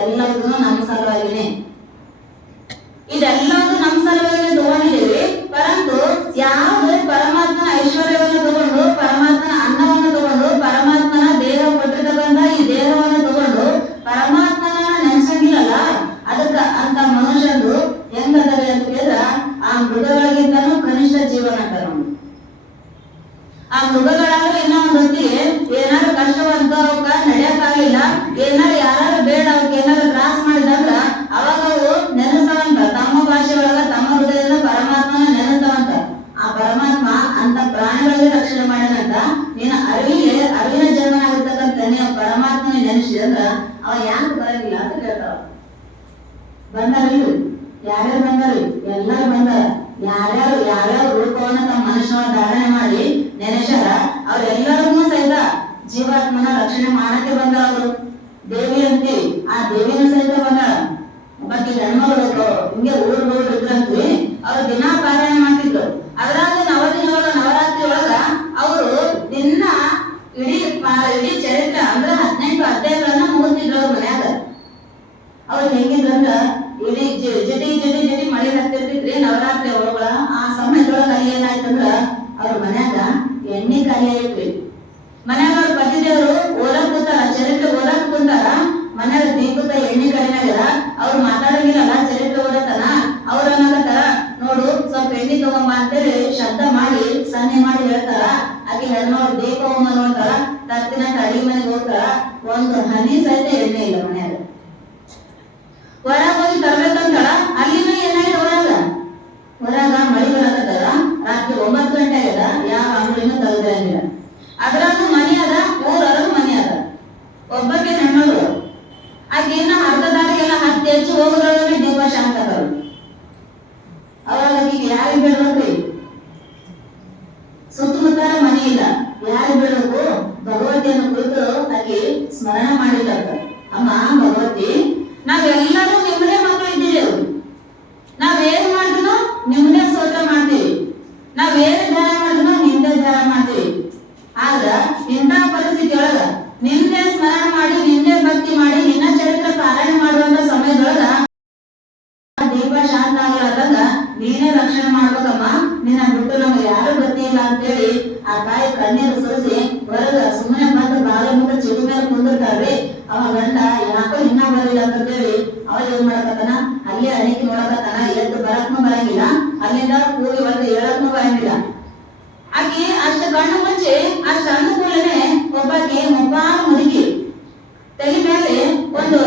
ಎಲ್ಲರಿಗೂ ನಮ್ಮ ಸಲುವಾಗಿನೇ. ಇದೆಲ್ಲವೂ ನಮ್ಮ ಸಲುವಾಗಿನೇ ತಗೊಂಡಿದ್ದೀವಿ. ಪರಂತು ಯಾವ್ದು ಪರಮಾತ್ಮನ ಐಶ್ವರ್ಯವನ್ನು ತಗೊಂಡು, ಪರಮಾತ್ಮನ ಅನ್ನವನ್ನು ತಗೊಂಡು, ಪರಮಾತ್ಮನ ದೇಹ ಕೊಟ್ಟಿರ್ತಕ್ಕಂಥ ಈ ದೇಹವನ್ನು ತಗೊಂಡು ಪರಮಾತ್ಮನ ನೆನ್ಸಂಗಿಲ್ಲಲ್ಲ, ಅದಕ್ಕ ಅಂತ ಮನುಷ್ಯಂದು ಹೆಂಗದರಿ ಅಂತ ಹೇಳಿದ್ರ ಆ ಮೃಗಗಳಿಗಿಂತನೂ ಕನಿಷ್ಠ ಜೀವನ ಅಂತ ನಮ್ದು. ಆ ಮೃಗಗಳಾದ್ರೂ ಇನ್ನೂ ಒಂದ್ ಹೊತ್ತಿಗೆ ಏನಾದ್ರು ಕಷ್ಟವಂತ ಅವಕ್ಕ ನಡೆಯಕ್ಕಾಗಿಲ್ಲ, ಏನಾರು ಅಂದ್ರ ಅವ ಯಾಕೆ ಬರಂಗಿಲ್ಲ ಅಂತ ಕೇಳ್ತಾವ. ಬಂದಾರಿಲ್ಲ? ಯಾರ್ಯಾರು ಬಂದಾರಿ? ಎಲ್ಲರೂ ಬಂದಾರ. ಯಾರ್ಯಾರು ರೂಪವನ್ನ ತಮ್ಮ ಮನುಷ್ಯನ ಧಾರಣೆ ಮಾಡಿ ನೆನೆಸ್ಯಾರ ಅವ್ರೆಲ್ಲರಿಗೂ ಸಹಿತ ಜೀವಾತ್ಮನ ರಕ್ಷಣೆ ಮಾಡಕ್ಕೆ ಬಂದಾರ. ಅವರು ದೇವಿ ಅಂತೀವಿ, ಆ ದೇವಿನ ಸಹಿತ ಬಂದಾಳ. ಬಟ್ ಈ ಹೆಣ್ಮಗಳು ಹಿಂಗೆ ಊರ್ ಇದ್ರಂತ್ರಿ ಅವ್ರು ದಿನಾ ಪಾರಾಯಣ ಮಾಡ್ತಿದ್ರು. ಅದ್ರಾಗ ನವದಿನಗಳ ನವರಾತ್ರಿ ಒಳಗ ಅವರು ದಿನ ಇಡೀ ಚರಿತ್ರೆ ಅಂದ್ರ 18 ಅಧ್ಯಾಯಗಳನ್ನ ಮುಗಿಸ್ತಿದ್ರು ಅವ್ರ ಮನ್ಯಾಗ. ಅವ್ರು ಹೆಂಗಿದ್ರಂದ್ರ ಇಡೀ ಜಟಿ ಮಳೆ ಹತ್ತಿರ್ತಿದ್ರಿ ನವರಾತ್ರಿ ಒಳಗ. ಆ ಸಮಯದೊಳಗ ಅಲ್ಲಿ ಏನಾಯ್ತಂದ್ರ ಅವ್ರ ಮನ್ಯಾಗ ಎಣ್ಣೆ ಖಾಲಿ ಆಯ್ತ್ರಿ. ಮನ್ಯಾಗ ಅವ್ರ ಪತಿದೇವರು ಓದಕ್ ಕೂತಾರ, ಚರಿತ್ರೆ ಓದಕ್ ಕೂತಾರ. ಮನ್ಯಾಗ ದೀಪದ ಎಣ್ಣೆ ಕಡಿಮೆ ಆಗ್ಯದ. ಅವ್ರು ಮಾತಾಡಂಗಿಲ್ಲಲ್ಲ ಚರಿತ್ರೆ ಓದತನ. ಅವ್ರ ಅನ್ನಕತ್ತಾರ, ನೋಡು ಸ್ವಲ್ಪ ಎಣ್ಣೆ ತಗೊಂಬ ಅಂತೇಳಿ ಶಬ್ದ ಮಾಡಿ ಸನ್ನೆ ಮಾಡಿ ಹೇಳ್ತಾರ. ಆಕೆ ಹೆಣ್ಣೋರು ದೀಪ ಹೋಮ ನೋಡ್ತಾರ, ತತ್ತಿನ ಅಡಿಗೆ ಮನೆಗೆ ಹೋಗ್ತಾರ. ಒಂದು ಹನಿ ಸಹಿತ ಎಣ್ಣೆ ಇಲ್ಲ ಮನ್ಯಾಗ. ಹೊರಗ ಹೋಗಿ ತರ್ಬೇಕಂತಾಳ. ಅಲ್ಲಿನೂ ಏನಾಯ್ತು ಹೊರಗ ಮಳಿ ಬರಕತ್ತದ. ರಾತ್ರಿ 9 ಗಂಟೆ ಆಗ್ಯದ. ಯಾವ ಅಂಗಡಿನೂ ತೆಗೆದಿರಂಗಿಲ್ಲ. ಅದ್ರಾಗ ಮನಿ ಅದ, ಊರೊಳಗ ಮನಿ ಅದ. ಒಬ್ಬಕ್ಕೆ ಹೆಣ್ಣೋರು ಆಕಿನ ಅರ್ಧ ದಾರಿಗೆಲ್ಲ ಹತ್ತಿ ಹೆಚ್ಚು ಹೋಗೋದ್ರೊಳಗೆ ದೀಪ ಶಾಂತ ಆದವು. ಅವಾಗ ಆಕಿಗೆ ಯಾರಿಗೆ ಬಿಡ್ಬೇಕ್ರಿ? ಸುತ್ತಮುತ್ತಾರ ಮನಿ ಇಲ್ಲ, ಯಾರಿಗೆ ಬಿಡ್ಬೇಕು? ಭಗವತಿಯನ್ನು ಕುರಿತು ಆಕಿ ಸ್ಮರಣ ಮಾಡಿಲ್ಲ. ಅಮ್ಮ ಭಗವತಿ, ನಾವೆಲ್ಲರೂ ನಿಮ್ಮದೇ ಮಕ್ಕಳು ಇದ್ದೀವಿ. ನಾವೇನ್ ಮಾಡಿದ್ರು ನಿಮ್ಮದೇ ಸ್ತೋತ್ರ ಮಾಡ್ತೀವಿ, ನಾವೇನ್ ಧ್ಯಾನ ಮಾಡಿದ್ರು ನಿಮ್ದೇ ಧ್ಯಾನ ಮಾಡ್ತೀವಿ. ಆದ್ರ ಇಂಥ ಪರಿಸ್ಥಿತಿ ಒಳಗ ನಿಂದೆ ಸ್ಮರಣ ಮಾಡಿ, ನಿಂದೆ ಭಕ್ತಿ ಮಾಡಿ, ನಿನ್ನ ಚರಿತ್ರೆ ಪಾರಾಯಣ ಮಾಡುವಂತ ಸಮಯದೊಳಗ ದೀಪ ಶಾಂತ ಆಗಲಾರ್ದಂಗ ನೀನೇ ರಕ್ಷಣೆ ಮಾಡ್ಬೇಕಮ್ಮ. ನಿನ್ನ ಬಿಟ್ಟು ನಮ್ಗೆ ಯಾರು ಗತಿ ಇಲ್ಲ ಅಂತೇಳಿ ಆ ತಾಯಿ ಕಣ್ಣೀರು ಸುರಿಸಿ ಹೊರಗ ಸುಮ್ಮನೆ ಬಂದು ಬಾಲ ಮುಂದೆ ಚಿಡಿ ಮೇಲೆ ಕುಂದಿರ್ತಾರ್ರಿ. ಅವ ಗಂಡ ಯಾಕೋ ಇನ್ನ ಬರಲಿಲ್ಲ ಅಂತೇಳಿ ಅವ ಏನ್ ಮಾಡಕತ್ತಾನ, ಅಲ್ಲೇ ಅಣಿಕೆ ನೋಡಕತ್ತಾನ. ಎದ್ದು ಬರಕ್ನು ಬರಂಗಿಲ್ಲ, ಅಲ್ಲಿಂದ ಕೂಗಿ ಬಂದು ಹೇಳಕ್ನು ಬರಂಗಿಲ್ಲ. ಆಕಿ ಅಷ್ಟ ಕಣ್ಣು ಮುಚ್ಚಿ ಅಷ್ಟ ಅಂದ ಕೂಡಲೇ ಒಬ್ಬಾಕಿ ಮುಪ್ಪಾನು ಮುದುಕಿ ತಲೆ ಮೇಲೆ ಒಂದು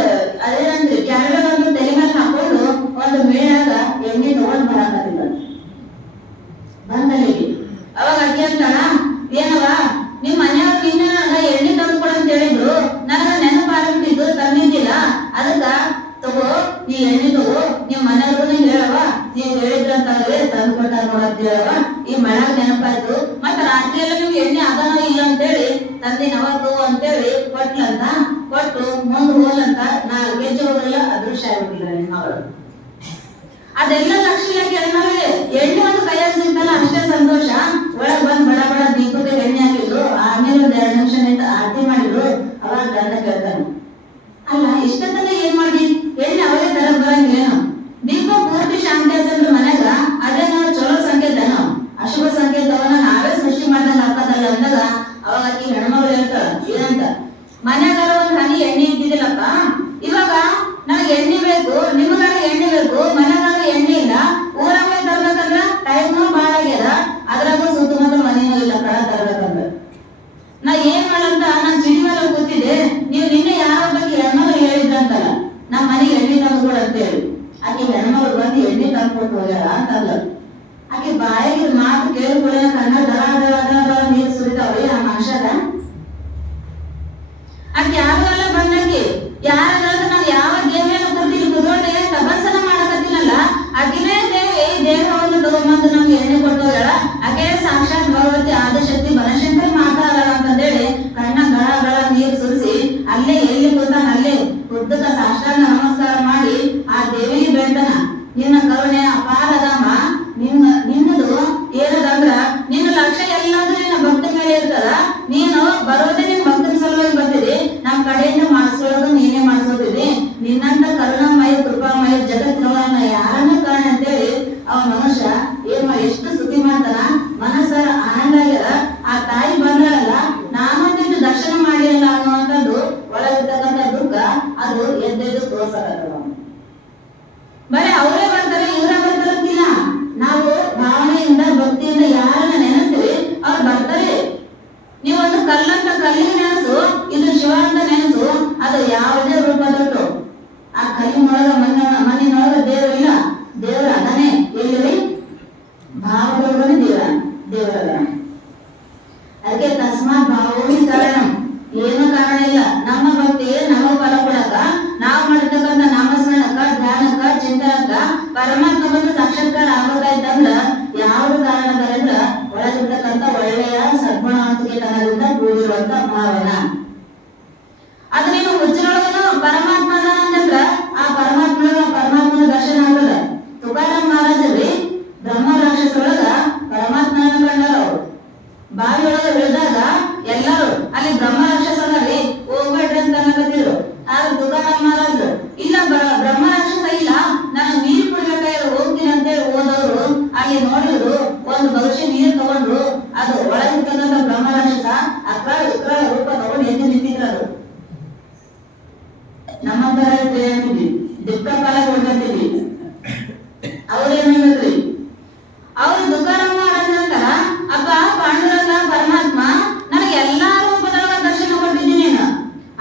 ಅದೇನಂದ್ರಿ ಕ್ಯಾರಳನ್ನು ತಲೆ ಮೇಲೆ ಹಾಕೊಂಡು ಒಂದು ಮೇಳಾಗ ಎಣ್ಣೆ ತಗೊಂಡ್ ಬರಾಕತ್ತಿಲ್ಲ ಬಂದಲ್ಲಿ. ಅವಾಗ ಅಕ್ಕಿ ಅಂತಾಳ, ಏನವ ನಿಮ್ ಮನೆಯವ್ರು ನಿನ್ನ ಎಣ್ಣೆ ತಂದು ಕೊಡ ಅಂತ ಹೇಳಿದ್ರು, ನನಗ ನೆನಪಾಗ್ಬಿಟ್ಟಿದ್ದು ತಂದಿದ್ದಿಲ್ಲ. ಅದಕ್ಕ ತಗೋ, ನೀ ಎಣ್ಣೆ ತಗೋ, ನಿಮ್ ಮನೆಯವ್ರಿಗೂ ಹೇಳವ, ನೀವ್ ಹೇಳಿದ್ರಂತಂದ್ರೆ ತಂದು ಕೊಟ್ಟಾರ ನೋಡಂತ ಹೇಳವ. ಈ ಮಳೆಯಾಗ ನೆನಪಾಯ್ತು, ಮತ್ತ ರಾತ್ರಿ ಎಲ್ಲ ನಿಮ್ಗೆ ಎಣ್ಣೆ ಅದನೋ ಇಲ್ಲ ಅಂತೇಳಿ ತಂದಿನವತ್ತು ಅಂತೇಳಿ ಕೊಟ್ಲಂತ. ಕೊಟ್ಟು ಮುಂದ್ ಹೋಲಂತ 4 ಕೆಜಿ ಹೋಗಲ್ಲ ಅದೃಶ್ಯ ಆಗ್ಬಿಟ್ಟಿಲ್ಲ ನಿಮ್ಮ ಮಗಳು. ಅದೆಲ್ಲ ಲಕ್ಷ್ಮಿ ಕೇಳಿದ್ರೆ ಎಣ್ಣೆ ಒಂದು ಕೈಯಾಗ ಸಿಗ್ತಲ್ಲ ಅಷ್ಟೇ ಸಂತೋಷ. ಒಳಗ್ ಬಂದ್ ಬಡ ಬಡ ದೀಪಕ್ಕೆ ಎಣ್ಣೆ ಹಾಕಿದ್ರು. ಆಮೇಲೆ 2 ನಿಮಿಷ ನಿಂತ ಆರತಿ ಮಾಡಿದ್ರು. ಅವಾಗ ಗಂಡ ಕೇಳ್ತಾನೆ, ಅಲ್ಲ ಇಷ್ಟತನ ಏನ್ ಮಾಡಿ ಎಣ್ಣೆ ಅವರೇ ತರ ಬರಂಗಿಲ್ಲೇನು? ದೀಪ ಪೂರ್ತಿ ಶಾಂತಿ ಅಂತಂದ್ರೆ ಮನ್ಯಾಗ ಅದೇನೋ ಚಲೋ ಸಂಕೇತನೋ? ಅಶುಭ ಸಂಕೇತವನ್ನ ನಾವೇ ಸೃಷ್ಟಿ ಮಾಡ್ದಂಗ ಹಾಕದಲ್ಲ ಅಂದಾಗ ಅವಾಗ ಆಕಿ ಹೆಣ್ಮಗಳು ಹೇಳ್ತಾಳ, ಏನಂತ, ಮನ್ಯಾಗಾರ ಒಂದ್ ಹನಿ ಎಣ್ಣೆ ಇದ್ದಿದ್ದಿಲ್ಲಪ್ಪ, ಇವಾಗ ನನಗೆ ಎಣ್ಣೆ ಬೇಕು, ನಿಮಗಾರ ಎಣ್ಣೆ ಬೇಕು, ಮನ್ಯಾಗಾರ ಎಣ್ಣೆ ಇಲ್ಲ, ಊರಾಗ ತರ್ಬೇಕಂದ್ರ ಟೈಮು ಬಾಳ ಆಗ್ಯದ, ಅದ್ರಾಗೂ ಸುತ್ತಮುತ್ತ ಮನೇನೂ ಇಲ್ಲ ಕಡ ತರ್ಬೇಕಂದ್ರ. ನಾ ಏನ್ ಮಾಡಂತ ನಾನ್ ಚಿಡಿ ಮೇಲೆ ಕೂತಿದ್ದೆ, ನೀವು ನಿನ್ನೆ ಯಾರ ಬಗ್ಗೆ ಹೆಣ್ಮಗಳು ಹೇಳಿದ್ರಂತಲ್ಲ ನಮ್ಮ ಮನೆಗೆ ಎಣ್ಣೆ ತಂದ್ಕೊಡು ಅಂತ ಹೇಳಿ. ಆಕೆ ಹೆಣ್ಮಗಳು ಬಂದು ಎಣ್ಣೆ ತಂದ್ಕೊಟ್ಟು ಹೋಗ್ಯಾರ ಅಂತಲ್ಲ. ಆಕೆ ಬಾಯಿಗೆ ಮಾತು ಕೇಳಿಕೊಳ್ಳ ಕಣ್ಣ ದರ ದರ ದರ ನೀರು ಸುರಿತಾವ್ರಿ ಆ ಮನುಷ್ಯಗ. ಆಕೆ ಯಾವಾಗೆಲ್ಲ ಬಂದಾಕಿ ಯಾರ ನಾನು ಯಾವ ದೇವಿಯನ್ನು ಕುರ್ತಿಲಿ ಕುತ್ಕೊಂಡೆ ತಪಸ್ಸನ ಮಾಡಕತ್ತಿನಲ್ಲ, ಆಕಿನೇ ದೇವಿ ದೇಹವನ್ನು ತಗೊಂಬಂದು ನಮ್ಗೆ ಎಣ್ಣೆ ಕೊಟ್ಟು ಹೋಗ್ಯಾಳ. ಆಕೆ ಸಾಕ್ಷಾತ್ ಭಗವತಿ ಆದಿಶಕ್ತಿ ಬನಶಂಕರಿ ಮಾತಾಡಲ್ಲ ಅಂತಂದೇಳಿ ಕಣ್ಣ ಗಳ ಗಳ ನೀರು ಸುರಿಸಿ ಅಲ್ಲೇ ಎಲ್ಲಿ ಕೂತಾನ ಅಲ್ಲೇ ಉದ್ದಕ ಸಾಷ್ಟಾಂಗ ನಮಸ್ಕಾರ ಮಾಡಿ ಆ ದೇವಿಗೆ ಬೇಡ್ತಾನ, ನಿನ್ನ ಕರುಣೆ ಅಪಾರದಮ್ಮ, ನಿನ್ನದು ಏನದಂದ್ರ ನಿನ್ನ ಲಕ್ಷ್ಯ ಎಲ್ಲಾದ್ರೂ ನಿನ್ನ ಭಕ್ತ ಮೇಲೆ ಇರ್ತದ. ನೀನು ಬರೋದೇ ನಿನ್ ಭಕ್ತರ ಸಲುವಾಗಿ ಬರ್ತಿದಿ, ನಮ್ ಕಡೆಯಿಂದ ಮಾಡಿಸ್ಕೊಳ್ಳೋದು ನೀನೇ ಮಾಡಿಸ್ಕೊತಿದಿ. ನಿನ್ನಂತ ಕರುಣಾಮಯ ಕೃಪಾಮಯ ಜಗತ್ತಿನೊಳಗ ಯಾರನ್ನ ಕಾರಣ ಅಂತೇಳಿ ಅವ ಮನುಷ್ಯ ಏನ್ ಮಾಡಿ ಎಷ್ಟು ಸ್ತುತಿ ಮಾಡ್ತಾನ. ಮನಸ್ಸರ ಆನಂದ ಆಗ್ಯದ. ಆ ತಾಯಿ ಬಂದ್ರಲ್ಲ, ನಾನೊಂದಿಟ್ಟು ದರ್ಶನ ಮಾಡಿಲ್ಲ ಅನ್ನುವಂಥದ್ದು ಒಳಗಿರ್ತಕ್ಕಂಥ ದುಃಖ ಅದು ಎದ್ದೆದ್ದು ತೋರ್ಸಕತ್ತದ. ಬರೀ ಅವರೇ ಬರ್ತಾರೆ ಇವರೇ ಬರ್ತಾರಂತಿಲ್ಲ. ನಾವು ಭಾವನೆಯಿಂದ ಭಕ್ತಿಯಿಂದ ಯಾರನ್ನ ನೆನೆಸ್ತೀವಿ ಅವ್ರು ಬರ್ತಾರೆ. ನೀವೊಂದು ಕಲ್ಲಂತ ಕಲ್ಲಿನ ನೆನಸು, ಇದು ಶಿವ ಅಂತ ನೆನಸು, ಅದು ಯಾವುದೇ ರೂಪ ದೊಡ್ಡು. ಆ ಕಲ್ಲಿನೊಳಗ ಮಣ್ಣಿನೊಳಗ ದೇವರು ಇಲ್ಲ, ದೇವರ ಅದನ್ನೇ ಎಲ್ಲಿ ಭಾವದೊಳಗನೆ ದೇವರ. ಅದಕ್ಕೆ ತಸ್ಮಾತ್ ಭಾವೋಹಿ ಕಾರಣ, ಏನು ಕಾರಣ ಇಲ್ಲ. ನಮ್ಮ ಭಕ್ತಿ ನಮಗ ಆಗ್ಬೇಕಾಯ್ತಂದ್ರ ಯಾವ ಕಾರಣಗಳಿಂದ ಒಳಗಿರ್ತಕ್ಕಂಥ ಒಳ್ಳೆಯ ಸದ್ಗುಣವಂತಿಕೆತನದಿಂದ ಕೂಡಿರುವಂತ ಭಾವನ. ಅದು ನೀನು ಹುಚ್ಚಿನೊಳಗನು ಪರಮಾತ್ಮ ಅಂತಂದ್ರ ಆ ಪರಮಾತ್ಮನ ದರ್ಶನ ಆಗದ. ತುಕಾರಾಮ್ ಮಹಾರಾಜರಿ ಬ್ರಹ್ಮ ರಾಕ್ಷಸರೊಳಗ ಪರಮಾತ್ಮನ ಕಂಡಾರ. ಅವರು ಬಾವಿ ಒಳಗ ಇಳಿದಾಗ ಎಲ್ಲರೂ ಅಲ್ಲಿ ಬ್ರಹ್ಮ ರಾಕ್ಷಸ ಅದರಿ ಹೋಗ್ಬೇಡ್ರಿ ಅಂತ ಅನ್ನಕತ್ತಿದ್ರು. ಆದ್ರೆ ತುಕಾರಾಮ್ ಮಹಾರಾಜರು ಇಲ್ಲ ಬ್ರಹ್ಮ ರಾಕ್ಷಸ ಇಲ್ಲ, ನಾನು ನೀರು ಕುಡಿಬೇಕಾದ್ರೆ ಹೋಗ್ತೀನಿ ಅಂತೇಳಿ ಹೋದವರು ಅಲ್ಲಿ ನೋಡಿದ್ರು ಒಂದು ಭವಿಷ್ಯ ನೀರು ತಗೊಂಡ್ರು. ಅದು ಒಳಗಿರ್ತಕ್ಕಂಥ ಬ್ರಹ್ಮ ರಾಕ್ಷಸ ಅಕ್ರ ರೂಪ ತಗೊಂಡು ಎದ್ದು ನಿಂತಿದ್ರು. ನಮ್ಮ ತರ ಅಂತಿದ್ವಿ, ದಿಕ್ಕ ಕಾಲ ಕೊಡ್ತಿದ್ವಿ. ಅವ್ರೇನ್ ಹೇಳ್ಬೇಕ್ರಿ, ಅವ್ರು ತುಕಾರಾಮ್ ಮಹಾರಾಜ ಅಂತಾರ, ಅಪ್ಪ ಪಾಂಡುರಂಗ ಪರಮಾತ್ಮ ನನಗೆ ಎಲ್ಲಾ ರೂಪದೊಳಗ ದರ್ಶನ ಕೊಟ್ಟಿದ್ದೀನಿ ನೀನು.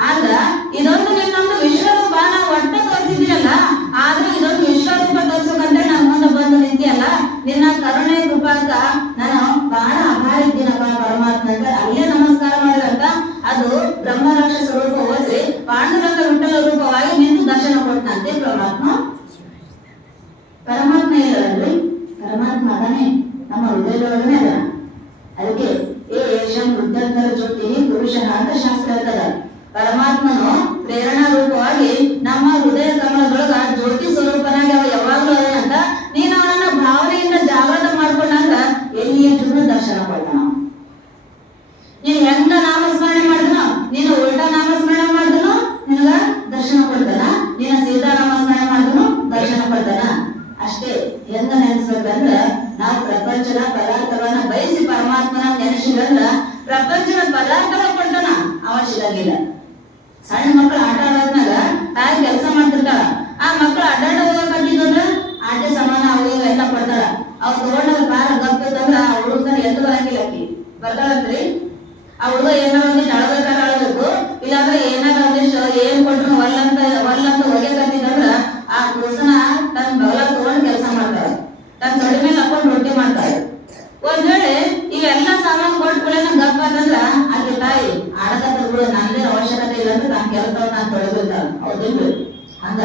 ಆದ್ರ ಇದೊಂದು ನಿನ್ನೊಂದು ವಿಶ್ವರೂಪ ನಾವು ಒಟ್ಟ ತೋರಿಸಿದ್ದೀರಲ್ಲ, ಆದ್ರೂ ಇದೊಂದು ವಿಶ್ವರೂಪ ತೋರ್ಸಬೇಕಂದ್ರೆ ನಾವು ಮುಂದೆ ಬಂದು ನಿಂತಿಯಲ್ಲ, ನಿನ್ನ ಕರುಣೆ ಕೃಪಾಂತ ನಾನು ಬಹಳ ಆಭಾರ ಇದ್ದೀನಪ್ಪ ಪರಮಾತ್ಮ ಅಂತ ಅಲ್ಲೇ ನಮಸ್ಕಾರ ಮಾಡಿರಂತ. ಅದು ಬ್ರಹ್ಮ ರಾಕ್ಷಸ ರೂಪ ಹೋದ್ರೆ ಪಾಂಡುರಂಗ ವಿಠಲ ರೂಪವಾಗಿ ನಿಂತು ದರ್ಶನ ಕೊಟ್ಟಂತೆ ಪರಮಾತ್ಮ. ಪರಮಾತ್ಮ ಇಲ್ಲವಲ್ರಿ, ಪರಮಾತ್ಮ ಅದಾನೆ, ನಮ್ಮ ಹೃದಯದೊಳಗನೆ ಅದ. ಅದಕ್ಕೆ ಏಷಂ ವೃದ್ಧಂತರ ಜೊತೆ ಪುರುಷ ಅಂತ ಶಾಸ್ತ್ರ ಹೇಳ್ತದ. ಪರಮಾತ್ಮನು ಪ್ರೇರಣಾ ರೂಪವಾಗಿ ನಮ್ಮ ಹೃದಯ ಕಮಲದೊಳಗ ಜ್ಯೋತಿ ಸ್ವರೂಪನಾಗಿ ಅವ ಯಾವಾಗ್ಲೂ ಅದೇನಂತ. ನೀನು ಅವನನ್ನ ಭಾವನೆಯಿಂದ ಜಾಗೃತ ಮಾಡ್ಕೊಂಡಂಗ ಎಲ್ಲಿ ಅಂತ ದರ್ಶನ ಕೊಡ್ತಾನ. ನೀನು ಹೆಂಗ ನಾಮಸ್ಮರಣೆ ಮಾಡಿದ್ನು, ನೀನು ಉಲ್ಟಾ ನಾಮಸ್ಮರಣೆ ಮಾಡಿದ್ನು ನಿನಗ ದರ್ಶನ ಕೊಡ್ತಾನ, ನೀನು ಸೀತಾ ನಾಮಸ್ಮರಣೆ ಮಾಡಿದ್ನು ದರ್ಶನ ಕೊಡ್ತಾನ. ಅಷ್ಟೇ. ಹೆಂಗ ನೆನೆಸ್ಬೇಕಂದ್ರ ನಾವು ಪ್ರಪಂಚದ ಪದಾರ್ಥಗಳನ್ನ ಬಯಸಿ ಪರಮಾತ್ಮನ ನೆನೆಸಿದಂದ್ರ ಪ್ರಪಂಚದ ಪದಾರ್ಥಗಳ ಕೊಡ್ತಾನ, ಅವಶ್ಯವಾಗಿಲ್ಲ. ಸಣ್ಣ ಮಕ್ಕಳು ಆಟ ಆಡೋದ್ನಾಗ ತಾಯಿ ಕೆಲಸ ಮಾಡ್ತಿರ್ತಾಳ, ಆ ಮಕ್ಕಳು ಅಡ್ಡಾಡ ಹೋಗಕತ್ತಿದ್ದಂದ್ರ ಆಟೆ ಸಮಾನ ಅವಾಗ ಎಲ್ಲ ಕೊಡ್ತಾಳ. ಅವ್ರು ತಗೊಂಡವ್ರ ಕಾರ ಗಪ್ಪಿತ್ತಂದ್ರ ಆ ಹುಡುಗ ಎದ್ದು ಬರಂಗಿಲ್ಲ, ಅಕ್ಕಿ ಬರ್ತಾಳಂತ್ರಿ. ಆ ಹುಡುಗ ಏನಾರ ಒಂದಿಷ್ಟು ಅಳಬೇಕಾದ್ರೆ ಅಳಬೇಕು, ಇಲ್ಲಾಂದ್ರೆ ಏನಾರ ಒಂದಿಷ್ಟು ಏನ್ ಕೊಟ್ರು ಒಲ್ಲಂತ ಹೊಗೆಕತ್ತಿದಂದ್ರ ಆ ಕೂಸನ ತನ್ನ ಬಗಲ ತಗೊಂಡು ಕೆಲಸ ಮಾಡ್ತಾಳೆ, ತನ್ನ ತೊಡೆ ಮೇಲೆ ಹಾಕೊಂಡು ರೊಟ್ಟಿ ಮಾಡ್ತಾಳೆ. ಒಂದ್ ವೇಳೆ ಇವೆಲ್ಲ ಸಾಮಾನು ಕೊಟ್ಕೊಳ್ಳೇನ ಗಪ್ಪ ಅಂತಂದ್ರ ಆಕೆ ತಾಯಿ ಆಡಕತ್ತ ಬಿಡು, ನನ್ನೇ ಅವಶ್ಯಕತೆ ಇಲ್ಲ ಅಂತ ನಾನು ಕೆಲಸ ನಾನು ತೊಳೆದಿರ್ತಾಳ. ಹೌದಿಲ್ರಿ? ಹಂಗ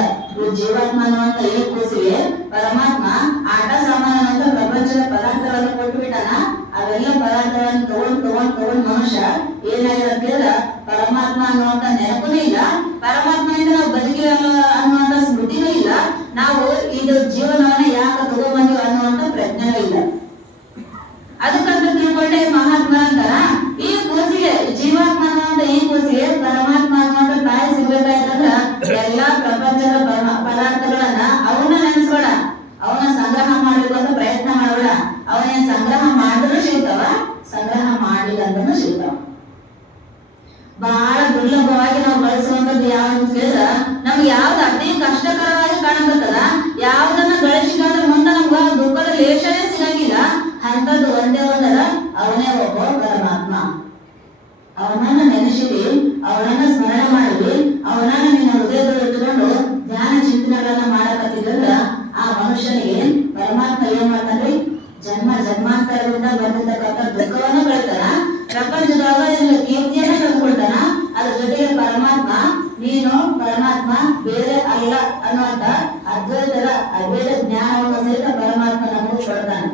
ಜೀವಾತ್ಮ ಅನ್ನುವಂತ ಈ ಕೂಸಿಗೆ ಪರಮಾತ್ಮ ಆಟ ಸಾಮಾನು ಅಂತ ಪ್ರಪಂಚದ ಪದಾರ್ಥಗಳನ್ನು ಕೊಟ್ಟು ಬಿಟ್ಟಾನ. ಅವೆಲ್ಲ ಪದಾರ್ಥಗಳನ್ನು ತಗೊಂಡ್ ಮನುಷ್ಯ ಏನಾಗಿರತ್ತಿಲ್ಲ, ಪರಮಾತ್ಮ ಅನ್ನುವಂತ ನೆನಪುನೂ ಇಲ್ಲ, ಪರಮಾತ್ಮನಿಂದ ನಾವು ಬದುಕಿವಿ ಅನ್ನುವಂತ ಸ್ಮೃತಿನೂ ಇಲ್ಲ, ನಾವು ಇದು ಜೀವನವನ್ನ ಯಾಕೆ ತಗೊಂಡ್ಬಂದಿವಿ ಅನ್ನುವಂತ ಪ್ರಜ್ಞೆನೂ ಇಲ್ಲ. ಅದಕ್ಕಂತ ತಿಳ್ಕೊಂಡೆ ಮಹಾತ್ಮ ಅಂತಾರ, ಈ ಕೂಸಿಗೆ ಜೀವಾತ್ಮ ಅನ್ನುವಂತ ಈ ಕೂಸಿಗೆ ಪರಮಾತ್ಮ ಅನ್ನುವಂತ ತಾಯಿ ಸಿಗ್ಬೇಕಾಯ್ತಂದ್ರ ಎಲ್ಲಾ ಪ್ರಪಂಚದ ಪದಾರ್ಥಗಳನ್ನ ಅವನ್ನ ನೆನೆಸ್ಬೇಡ, ಅವನ ಸಂಗ್ರಹ ಮಾಡ್ಬೇಕು ಅಂತ ಪ್ರಯತ್ನ ಮಾಡಬೇಡ. ಅವನೇನ್ ಸಂಗ್ರಹ ಮಾಡಿದ್ರು ಸಿಗ್ತಾವ, ಸಂಗ್ರಹ ಮಾಡಿಲ್ಲ ಅಂದ್ರೂ ಸಿಗ್ತಾವ. ಬಹಳ ದುರ್ಲಭವಾಗಿ ನಾವು ಬಳಸುವಂತದ್ದು ಯಾವ್ದು ಕೇಳಿದ್ರ ನಮ್ಗೆ ಯಾವ್ದು ಅತಿ ಕಷ್ಟಕರವಾಗಿ ಕಾಣಕತ್ತದ, ಯಾವ್ದನ್ನ ಗಳಿಸಿದ್ರೆ ಮುಂದೆ ನಮ್ಗ ದುಃಖದ ಲೇಷನೇ ಸಿಗಂಗಿಲ್ಲ, ಅಂತದ್ದು ಒಂದೇ ಒಂದರ ಅವನೇ ಒಬ್ಬ ಪರಮಾತ್ಮ. ಅವನನ್ನ ನೆನೆಸಿದಿ, ಅವನನ್ನ ಸ್ಮರಣೆ ಮಾಡಿದಿ, ಅವನನ್ನ ನಿನ್ನ ಹೃದಯದಲ್ಲಿ ಇಟ್ಕೊಂಡು ಧ್ಯಾನ ಚಿಂತನೆಗಳನ್ನ ಮಾಡಕತ್ತಿದ್ರಂದ್ರ ಆ ಮನುಷ್ಯನಿಗೆ ಪರಮಾತ್ಮ ಏನ್ ಮಾಡ್ತಾನ್ರಿ, ಜನ್ಮಾಂತರದಿಂದ ಬಂದಿರ್ತಕ್ಕಂಥ ದುಃಖವನ್ನ ಕಳಿತಾನ, ಪ್ರಪಂಚದೊಳಗ ಕೀರ್ತಿಯನ್ನ ತಂದ್ಕೊಳ್ತಾನ. ಅದ್ರ ಜೊತೆಗೆ ಪರಮಾತ್ಮ ನೀನು ಪರಮಾತ್ಮ ಬೇರೆ ಅಲ್ಲ ಅನ್ನುವಂತ ಅದ್ವೈತ ಜ್ಞಾನವನ್ನು ಸಹಿತ ಪರಮಾತ್ಮ ನಮಗೆ ಕೊಡ್ತಾನೆ.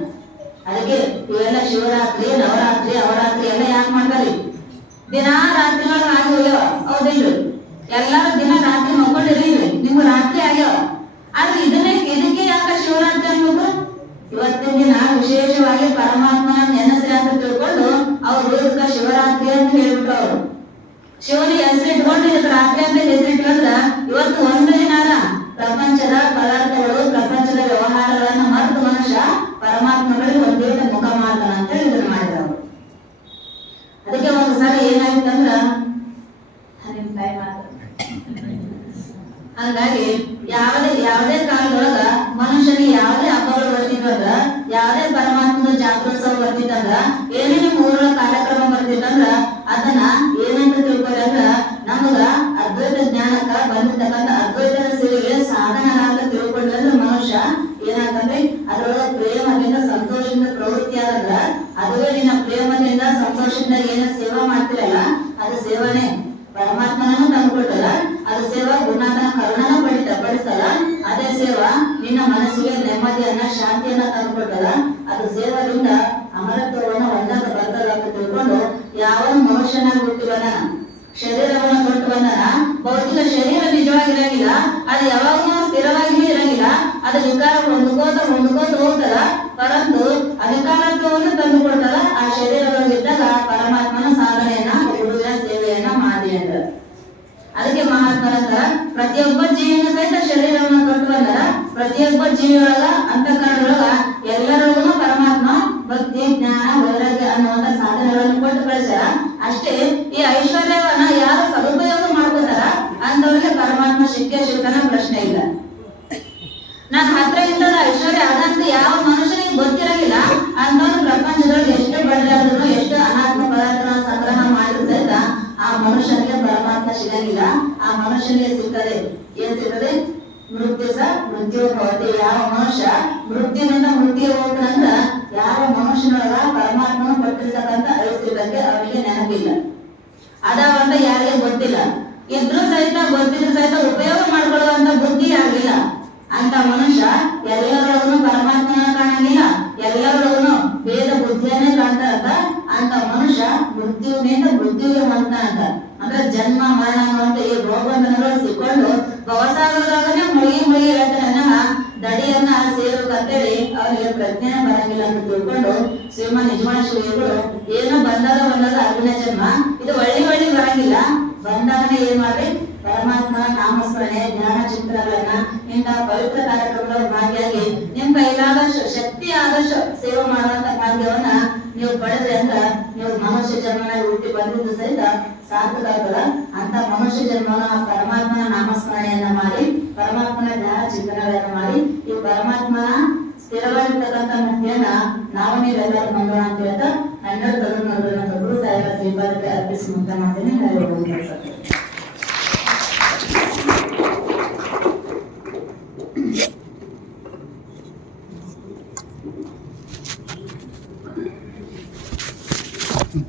ಅದಕ್ಕೆ ಇವೆಲ್ಲ ಶಿವರಾತ್ರಿ, ನವರಾತ್ರಿ, ಅವರಾತ್ರಿ ಎಲ್ಲ ಯಾಕೆ ಮಾಡ್ತಾರಿ? ದಿನಾ ರಾತ್ರಿಗಳು ಆಗಿ ಹೋಗ್ಯಾವ, ಹೌದಿಲ್ರಿ? ಎಲ್ಲಾರು ದಿನ ರಾತ್ರಿ ಮಕ್ಕೊಂಡಿರಿ, ನಿಮ್ಗೆ ರಾತ್ರಿ ಆಗ್ಯಾವ. ಆದ್ರೆ ಇದಕ್ಕೆ ಯಾಕೆ ಶಿವರಾತ್ರಿ ಅನ್ಬೇಕು? ಇವತ್ತಿನ ದಿನ ವಿಶೇಷವಾಗಿ ಪರಮಾತ್ಮನ ನೆನಸ್ರಿ ಅಂತ ತಿಳ್ಕೊಂಡು ಅವ್ರು ಇದಕ್ಕ ಶಿವರಾತ್ರಿ ಅಂತ ಹೇಳ್ಬಿಟ್ರು. ಅವರು ಶಿವನಿಗೆ ಹೆಸರಿಟ್ಕೊಂಡು ಇದಕ್ಕೆ ರಾತ್ರಿ ಅಂತ ಹೆಸರಿಟ್ಕೊಂಡ್ರ ಇವತ್ತು ಒಂದು ದಿನ ಪ್ರಪಂಚದ ಪದಾರ್ಥಗಳು, ಪ್ರಪಂಚದ ವ್ಯವಹಾರಗಳನ್ನ ಮರೆತು ಮನುಷ್ಯ ಪರಮಾತ್ಮಗಳಿಗೆ ಒಂದೇ ಮುಖ ಮಾಡ್ತಾನ ಅಂತ ಇದನ್ನ ಮಾಡಿದ್ರು. ಅದಕ್ಕೆ ಒಂದ್ಸಾರಿ ಏನಾಗಿತ್ತಂದ್ರ ಹಂಗಾಗಿ ಯಾವುದೇ ಕಾಲದೊಳಗ ಮನುಷ್ಯನಿಗೆ ಯಾವುದೇ ಹಬ್ಬಗಳು ಬರ್ತಿದ್ವಂದ್ರ, ಯಾವುದೇ ಪರಮಾತ್ಮದ ಜಾತ್ರೋತ್ಸವ ಬರ್ತಿತ್ತಂದ್ರ, ಏನೇ ನಿಮ್ಮ ಊರೊಳಗ ಕಾರ್ಯಕ್ರಮ ಬರ್ತಿತ್ತಂದ್ರ ಅದನ್ನ ಏನಂತ ತಿಳ್ಕೊಳ್ಳಿ ಅಂದ್ರ ನಮಗ ಅದ್ವೈತ ಜ್ಞಾನಕ್ಕ ಬಂದಿರ್ತಕ್ಕಂಥ ಅದ್ವೈತದ ಸೇವೆಗೆ ಸಾಧನ ಅಂತ ತಿಳ್ಕೊಂಡ್ರೆ ಮನುಷ್ಯ ಏನಾಗ್ತಂದ್ರೆ ಅದ್ರೊಳಗ ಪ್ರೇಮದಿಂದ ಸಂತೋಷದಿಂದ ಪ್ರವೃತ್ತಿ ಆದಂದ್ರ ಅದುವೇ ನಿನ್ನ ಪ್ರೇಮದಿಂದ ಸಂತೋಷದಿಂದ ಏನ ಸೇವಾ ಮಾಡ್ತಿರಲ್ಲ ಅದು ಸೇವನೆ. ಪರಮಾತ್ಮನನ್ನು ತಂದುಕೊಟ್ಟಲ್ಲ ಅದು ಸೇವಾ, ಗುರುನಾಥನ ಕರುಣನ ಪಡಿಸ್ತಲ್ಲ ಅದೇ ಸೇವಾ. ನಿನ್ನ ಮನಸ್ಸಿಗೆ ನೆಮ್ಮದಿಯನ್ನ ಶಾಂತಿಯನ್ನ ತಂದುಕೊಟ್ಟದ ಅದು ಸೇವದಿಂದ ಅಮರತ್ವವನ್ನ ಒಂದಾಗ ಬರ್ತದ ಅಂತ ತಿಳ್ಕೊಂಡು ಯಾವ ಮನುಷ್ಯನಾಗಿ ಹುಟ್ಟಿ ಬಂದನ, ಶರೀರವನ್ನು ಕೊಟ್ಟು ಬಂದನ. ಭೌತಿಕ ಶರೀರ ನಿಜವಾಗಿರಂಗಿಲ್ಲ, ಅದು ಯಾವಾಗೂ ಸ್ಥಿರವಾಗಿಯೂ ಇರಂಗಿಲ್ಲ, ಅದು ವಿಕಾರ ಹೊಂದ್ಕೋತ ಹೋಗ್ತದ. ಪರಂತು ಅಧಿಕಾರತ್ವವನ್ನು ತಂದು ಕೊಡ್ತದ. ಆ ಶರೀರದೊಳಗಿದ್ದಾಗ ಪರಮಾತ್ಮನ ಸಾಧನೆಯನ್ನ ಗುರುವಿನ ಸೇವೆಯನ್ನ ಮಾಡಿ ಅಂತ. ಅದಕ್ಕೆ ಮಹಾತ್ಮರಂತರ ಪ್ರತಿಯೊಬ್ಬ ಜೀವಿನ ಸಹಿತ ಶರೀರವನ್ನು ಕೊಟ್ಟು ಬಂದರ. ಪ್ರತಿಯೊಬ್ಬ ಜೀವಿಯೊಳಗ ಅಂತಃಕರಣದೊಳಗ ಎಲ್ಲರಿಗೂ ಪರಮಾತ್ಮ ಭಕ್ತಿ ಜ್ಞಾನ ವೈರಾಗ್ಯ ಅನ್ನುವಂತ ಸಾಧನೆಗಳನ್ನು ಕೊಟ್ಟು ಕಳಿಸ್ಯಾರ. ಅಷ್ಟೇ ಈ ಐಶ್ವರ್ಯವನ್ನ ಯಾರು ಸದುಪಯೋಗ ಮಾಡ್ಕೋತಾರ ಅಂತವ್ರಿಗೆ ಪರಮಾತ್ಮ ಸಿಕ್ಕನ ಪ್ರಶ್ನೆ ಇಲ್ಲ. ನಾನು ಹತ್ರ ಇದ್ದದ ಐಶ್ವರ್ಯ ಅದಂತ ಯಾವ ಮನುಷ್ಯನಿಗೆ ಗೊತ್ತಿರಂಗಿಲ್ಲ. ಅಂತವ್ರು ಪ್ರಪಂಚದೊಳಗೆ ಎಷ್ಟು ಬಡದಾದ್ರು ಎಷ್ಟು ಅನಾತ್ಮ ಪದಾರ್ಥನ ಸಂಗ್ರಹ ಮಾಡಿದ್ರು ಸಹಿತ ಆ ಮನುಷ್ಯನಿಗೆ ಪರಮಾತ್ಮ ಸಿಗಂಗಿಲ್ಲ. ಆ ಮನುಷ್ಯನಿಗೆ ಸಿಗ್ತದೆ ಏನ್ ಸಿಗ್ತದೆ? ಮೃತ್ಯು ಭವತಿ. ಯಾವ ಮನುಷ್ಯ ಮೃತ್ಯುವಿನಿಂದ ಮೃತ್ಯು ಹೋಗ್ತಾನಂದ್ರ ಯಾವ ಮನುಷ್ಯನೊಳಗ ಪರಮಾತ್ಮನ ಕೊಟ್ಟಿರ್ತಕ್ಕಂಥ ಐಶ್ವರ್ಯಕ್ಕೆ ಅವನಿಗೆ ನೆನಪಿಲ್ಲ. ಅದಾವಂತ ಯಾರಿಗೆ ಗೊತ್ತಿಲ್ಲ. ಇದ್ರೂ ಸಹಿತ ಗೊತ್ತಿದ್ರು ಸಹಿತ ಉಪಯೋಗ ಮಾಡ್ಕೊಳ್ಳುವಂತ ಬುದ್ಧಿ ಆಗಿಲ್ಲ. ಅಂತ ಮನುಷ್ಯ ಎಲ್ಲರೊಳಗೂ ಪರಮಾತ್ಮನ ಕಾಣಂಗಿಲ್ಲ, ಎಲ್ಲರೊಳಗೂ ಭೇದ ಬುದ್ಧಿಯನ್ನೇ ಕಾಣ್ತಾರಂತ. ಅಂತ ಮನುಷ್ಯ ಮೃತ್ಯುವಿನಿಂದ ಮೃತ್ಯುವಿಗೆ ಹೊಂದ್ತಾನಂತ. ಅಂದ್ರೆ ಜನ್ಮ ಮರಣ ಅನ್ನುವಂತ ಈ ರೋಗಬಂಧನಗಳು ಸಿಕ್ಕೊಂಡು ಭವಸಾಗರದಾಗನೇ ಮುಳುಗಿ ಹೇಳ್ತಾನ. ದಡಿಯನ್ನ ಸೇರಬೇಕಂತೇಳಿ ಅವನಿಗೆ ಪ್ರಜ್ಞೆನೇ ಬರಂಗಿಲ್ಲ ಅಂತ ತಿಳ್ಕೊಂಡು ಶ್ರೀಮನ್ ನಿಜವಾದ ಶ್ರೀಗಳು ಏನೋ ಬಂದಾಗ ಅರ್ಜುನ ಜನ್ಮ ಇದು ಒಳ್ಳಿ ಬರಂಗಿಲ್ಲ. ಬಂದಾಗನೇ ಏನ್ ಮಾಡ್ರಿ? ಪರಮಾತ್ಮನ ನಾಮಸ್ಮರಣೆ ಜ್ಞಾನ ಚಿತ್ರಗಳನ್ನ ಇಂತಹ ಪವಿತ್ರ ಕಾರ್ಯಕ್ರಮಗಳ ಭಾಗಿಯಾಗಿ ನಿಮ್ ಕೈಲಾದಷ್ಟು ಶಕ್ತಿ ಆದಷ್ಟು ಸೇವೆ ಮಾಡುವಂತ ಭಾಗ್ಯವನ್ನ ನೀವು ಪಡೆದ್ರೆ ಅಂತ ನೀವು ಮನುಷ್ಯ ಜನ್ಮನ ಹುಟ್ಟಿ ಬಂದಿದ್ದು ಸಹಿತ ಸಾರ್ಥಕ ಆಗ್ತದ. ಅಂತ ಮನುಷ್ಯ ಜನ್ಮನ ಪರಮಾತ್ಮನ ನಾಮಸ್ಮರಣೆಯನ್ನ ಮಾಡಿ ಪರಮಾತ್ಮನ ಜ್ಞಾನ ಚಿಂತನೆಗಳನ್ನ ಮಾಡಿ ಈ ಪರಮಾತ್ಮನ ಸ್ಥಿರವಾಗಿರ್ತಕ್ಕಂಥ ಮುಕ್ತಿಯನ್ನ ನಾವು ನೀವೆಲ್ಲರೂ ಮಂಡೋಣ ಅಂತ ಹೇಳ್ತಾ 12 ಗುರು ಸಾಹೇಬರ ಶ್ರೀಪಾದಕ್ಕೆ ಅರ್ಪಿಸಿ ಮುಕ್ತ ಮಾಡ್ತೇನೆ.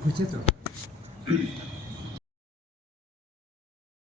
पूछे तो